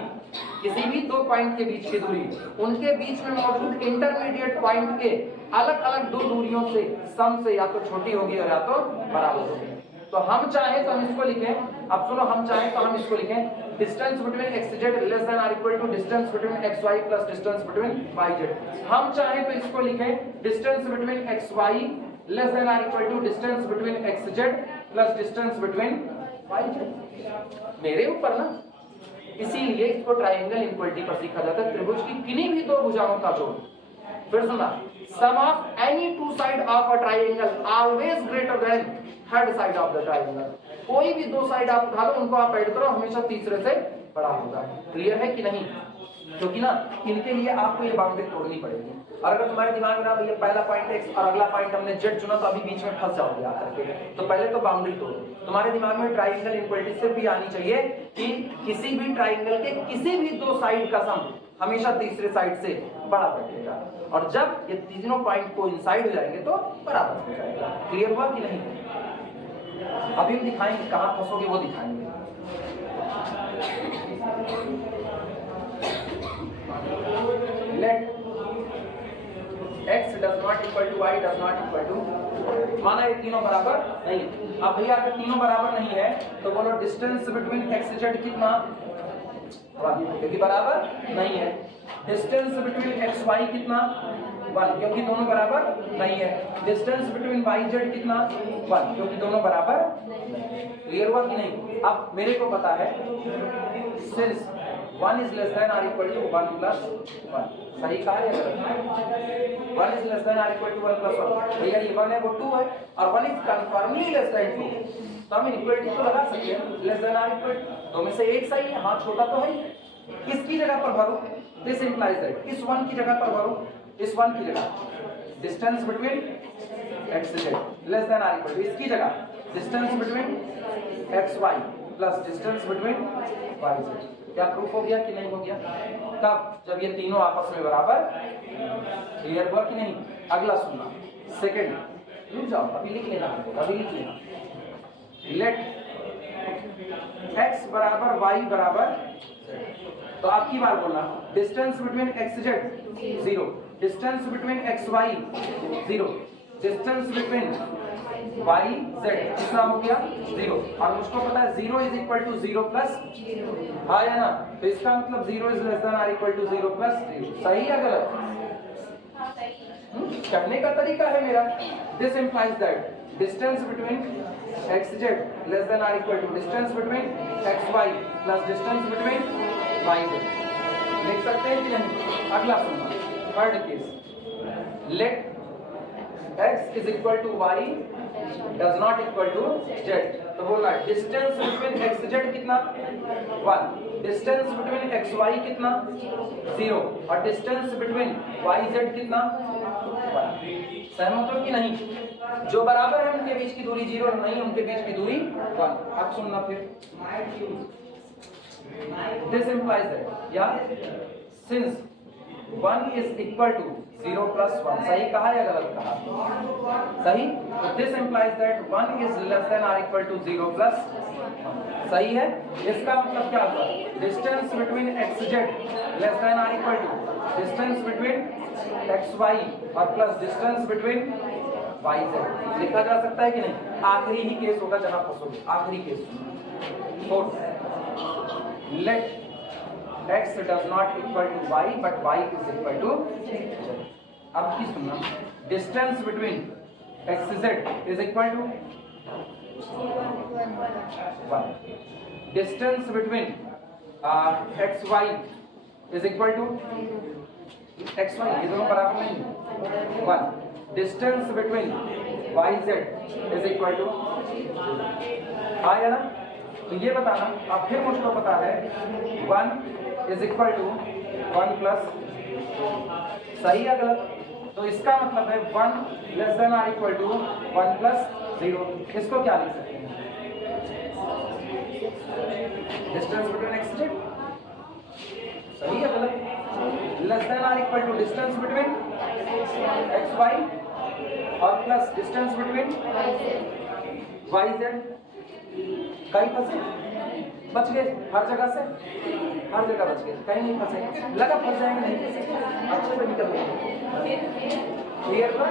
किसी भी 2 पॉइंट के बीच की दूरी, उनके बीच में मौजूद इंटरमीडिएट पॉइंट के अलग अलग 2 दूरियों से सम से या तो छोटी होगी और या तो बराबर होगी। तो हम चाहे तो हम इसको लिखें, अब सुनो, हम चाहे तो हम इसको लिखें distance between xz less than or equal to distance between xy plus distance between yz। हम चाहे तो इसको लिखें distance between xy less than or equal to distance between xz plus distance between yz। मेरे ऊपर ना, इसीलिए इसको ट्रायंगल इक्वलिटी पर सीखा जाता है, त्रिभुज की किन्हीं भी 2 भुजाओं का जोड़। फिर सुना, sum of any 2 side of a triangle always greater than third side of the triangle. कोई भी 2 साइड आप उठा लो, उनको आप ऐड करो, हमेशा तीसरे से बड़ा होगा। क्लियर है कि नहीं? क्योंकि ना इनके लिए आपको ये बाउंड्री तोड़नी पड़ेगी। और अगर तुम्हारे दिमाग में ना भैया पहला पॉइंट x और अगला पॉइंट हमने z चुना तो अभी बीच में फंस जाओगे आकर के, तो पहले तो बाउंड्री तोड़ो। तुम्हारे दिमाग में ट्रायंगल इक्वलिटी से भी आनी चाहिए कि किसी भी ट्रायंगल के किसी भी 2 साइड का सम हमेशा तीसरे साइड से बड़ा बैठेगा, और जब ये तीनों पॉइंट को इनसाइड हो जाएंगे तो बराबर हो जाएगा। क्लियर हुआ कि नहीं? अभी हम दिखाएंगे कहां फंसोगे, वो दिखाएंगे। Let x does not equal to y does not equal to, माना ये तीनों बराबर नहीं है। अब भैया अगर तीनों बराबर नहीं है तो बोलो डिस्टेंस बिटवीन xz कितना? 1, क्योंकि बराबर नहीं है। डिस्टेंस बिटवीन xy कितना? 1, क्योंकि दोनों बराबर नहीं है। डिस्टेंस बिटवीन yz कितना? 1, क्योंकि दोनों बराबर। क्लियर हुआ कि नहीं? अब मेरे को पता है since 1 is less than or equal to 1 plus 1, सही कहा है? 1 is less than or equal to 1 plus 1, भैया ये 1 है वो 2 है, और 1 is confirmly less than 2, तो हम इक्वलिटी तो लगा सकते हैं लेस देन और इक्वल, दो में से एक सही है, हाँ छोटा तो है। किसकी जगह पर भरो? दिस इंप्लाइज दैट इस 1 की जगह पर भरो, इस 1 की जगह distance between xz less than और इक्वल टू, इसकी जगह distance between xy plus distance between yz। क्या प्रूफ हो गया कि नहीं हो गया? कब? जब ये तीनों आपस में बराबर। क्लियर हुआ कि नहीं? अगला सुनना, सेकंड, रुक जाओ, अभी लिख लेना, अभी लिख लेना। लेट x बराबर y बराबर, तो आपकी बार बोलना, distance between x z 0, distance between x y 0, distance between y z कितना हो गया 0, और मुझको पता है 0 इज इक्वल टू 0 प्लस, हाँ या ना, तो इसका मतलब 0 is less than or equal to 0 plus 0, सही या गलत? कहने का तरीका है मेरा, this implies that distance between x z less than or equal to distance between x y plus distance between y z, लिख सकते हैं कि नहीं? अगला सुनना, third case, let x is equal to y does not equal to z, तो बोला distance between x z कितना 1, डिस्टेंस बिटवीन x y कितना 0, और डिस्टेंस बिटवीन y z कितना 1, सहमत हो कि नहीं? जो बराबर है उनके बीच की दूरी 0 और नहीं उनके बीच की दूरी 1। अब सुनना फिर, दिस इंप्लाइज दैट, या since 1 is equal to 0 plus 1, सही कहा या गलत कहा? सही, तो this implies that 1 is less than or equal to 0 plus 1, सही है। इसका मतलब क्या होगा, distance between x z less than और equal to distance between x y और plus distance between y z, लिखा जा सकता है कि नहीं? आखिरी ही केस होगा जहां फंसोगे, आखिरी case. Fourth, let x does not equal to y but y is equal to z, अब की सुनना, distance between x z is equal to 1, distance between x y is equal to x y, ये दोनों बराबर नहीं, 1, distance between y z is equal to, आया ना? तो ये बताना, अब फिर मुझको पता है 1 is equal to 1 plus, सही या गलत? तो इसका मतलब है 1 less than or equal to 1 plus 0, इसको क्या लिख सकते हैं? डिस्टेंस बिटवीन एक्स जेड, सही या गलत? लेस देन और equal to distance between x y और plus distance between y Z, कहीं फंसे? बच गए हर जगह से, हर जगह बच गए, कहीं नहीं फंसे, लगा फंस जाएंगे नहीं, अच्छे से निकल गए, क्लियर था?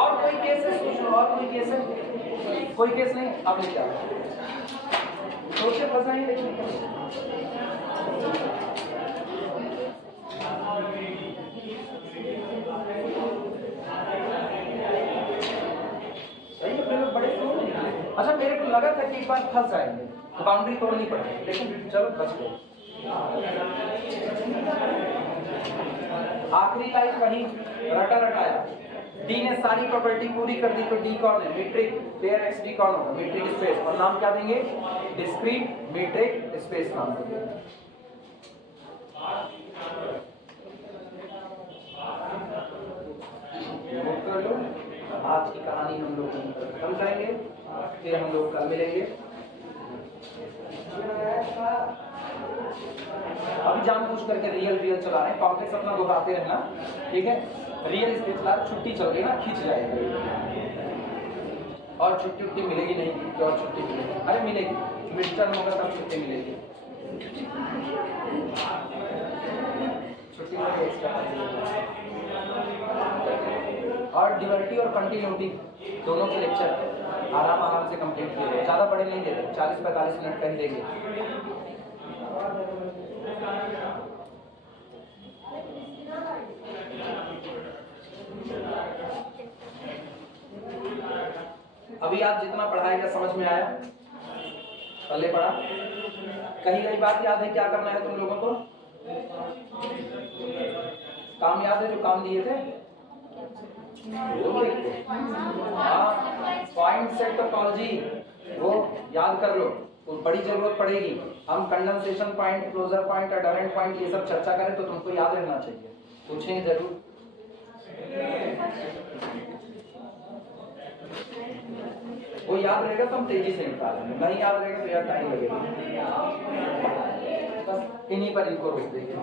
और कोई केस है? सोचो, और कोई केस है? कोई केस नहीं, अब लिख क्या सोचे फंसाएंगे लेकिन बड़े, अच्छा मेरे को लगा था कि एक बार फंस जाएंगे तो बाउंड्री तोड़नी पड़ेगी, लेकिन चलो बच गए। आखिरी लाइन वही रटा रटाया, डी ने सारी प्रॉपर्टी पूरी कर दी, तो डी कौन है? मीट्रिक, पेयर एक्स डी कौन होगा? मीट्रिक स्पेस, और नाम क्या देंगे? डिस्क्रीट मीट्रिक स्पेस नाम देंगे। कर लो, आज की कहानी हम लोग खत्म करेंगे, फिर हम लोग कल मिलेंगे। अभी जानबूझ करके रियल चला रहे हैं, कॉम्प्लेक्स अपना दोहराते रहना, ठीक है? रियल स्टेट चला, छुट्टी चल रही है ना, खींच जाएगी, और छुट्टी मिलेगी नहीं, कि और छुट्टी मिलेगी? अरे मिलेगी, मिड टर्म होगा तब छुट्टी मिलेगी, छुट्टी मिलेगी एक्स्ट्रा। और डिवर्टी और कंटिन्यूटी दोनों के लेक्चर आराम से कंप्लीट किए, ज़्यादा पढ़े नहीं देते, 40-45 मिनट का ही देंगे। अभी आप जितना पढ़ाएगा समझ में आया? पहले पढ़ा, कहीं बात याद है क्या करना है तुम लोगों को? काम याद है जो काम दिए थे? पॉइंट सेट टोपोलॉजी वो याद कर लो, तो बड़ी जरूरत पड़ेगी। हम condensation point, closure point, adherent point ये सब चर्चा करें तो तुमको याद रहना चाहिए, पूछेंगे जरूर। वो याद रहेगा तो हम तेजी से निकालेंगे, नहीं याद रहेगा तो यार टाइम लगेगा, बस इन्हीं पर इनको रोक देंगे।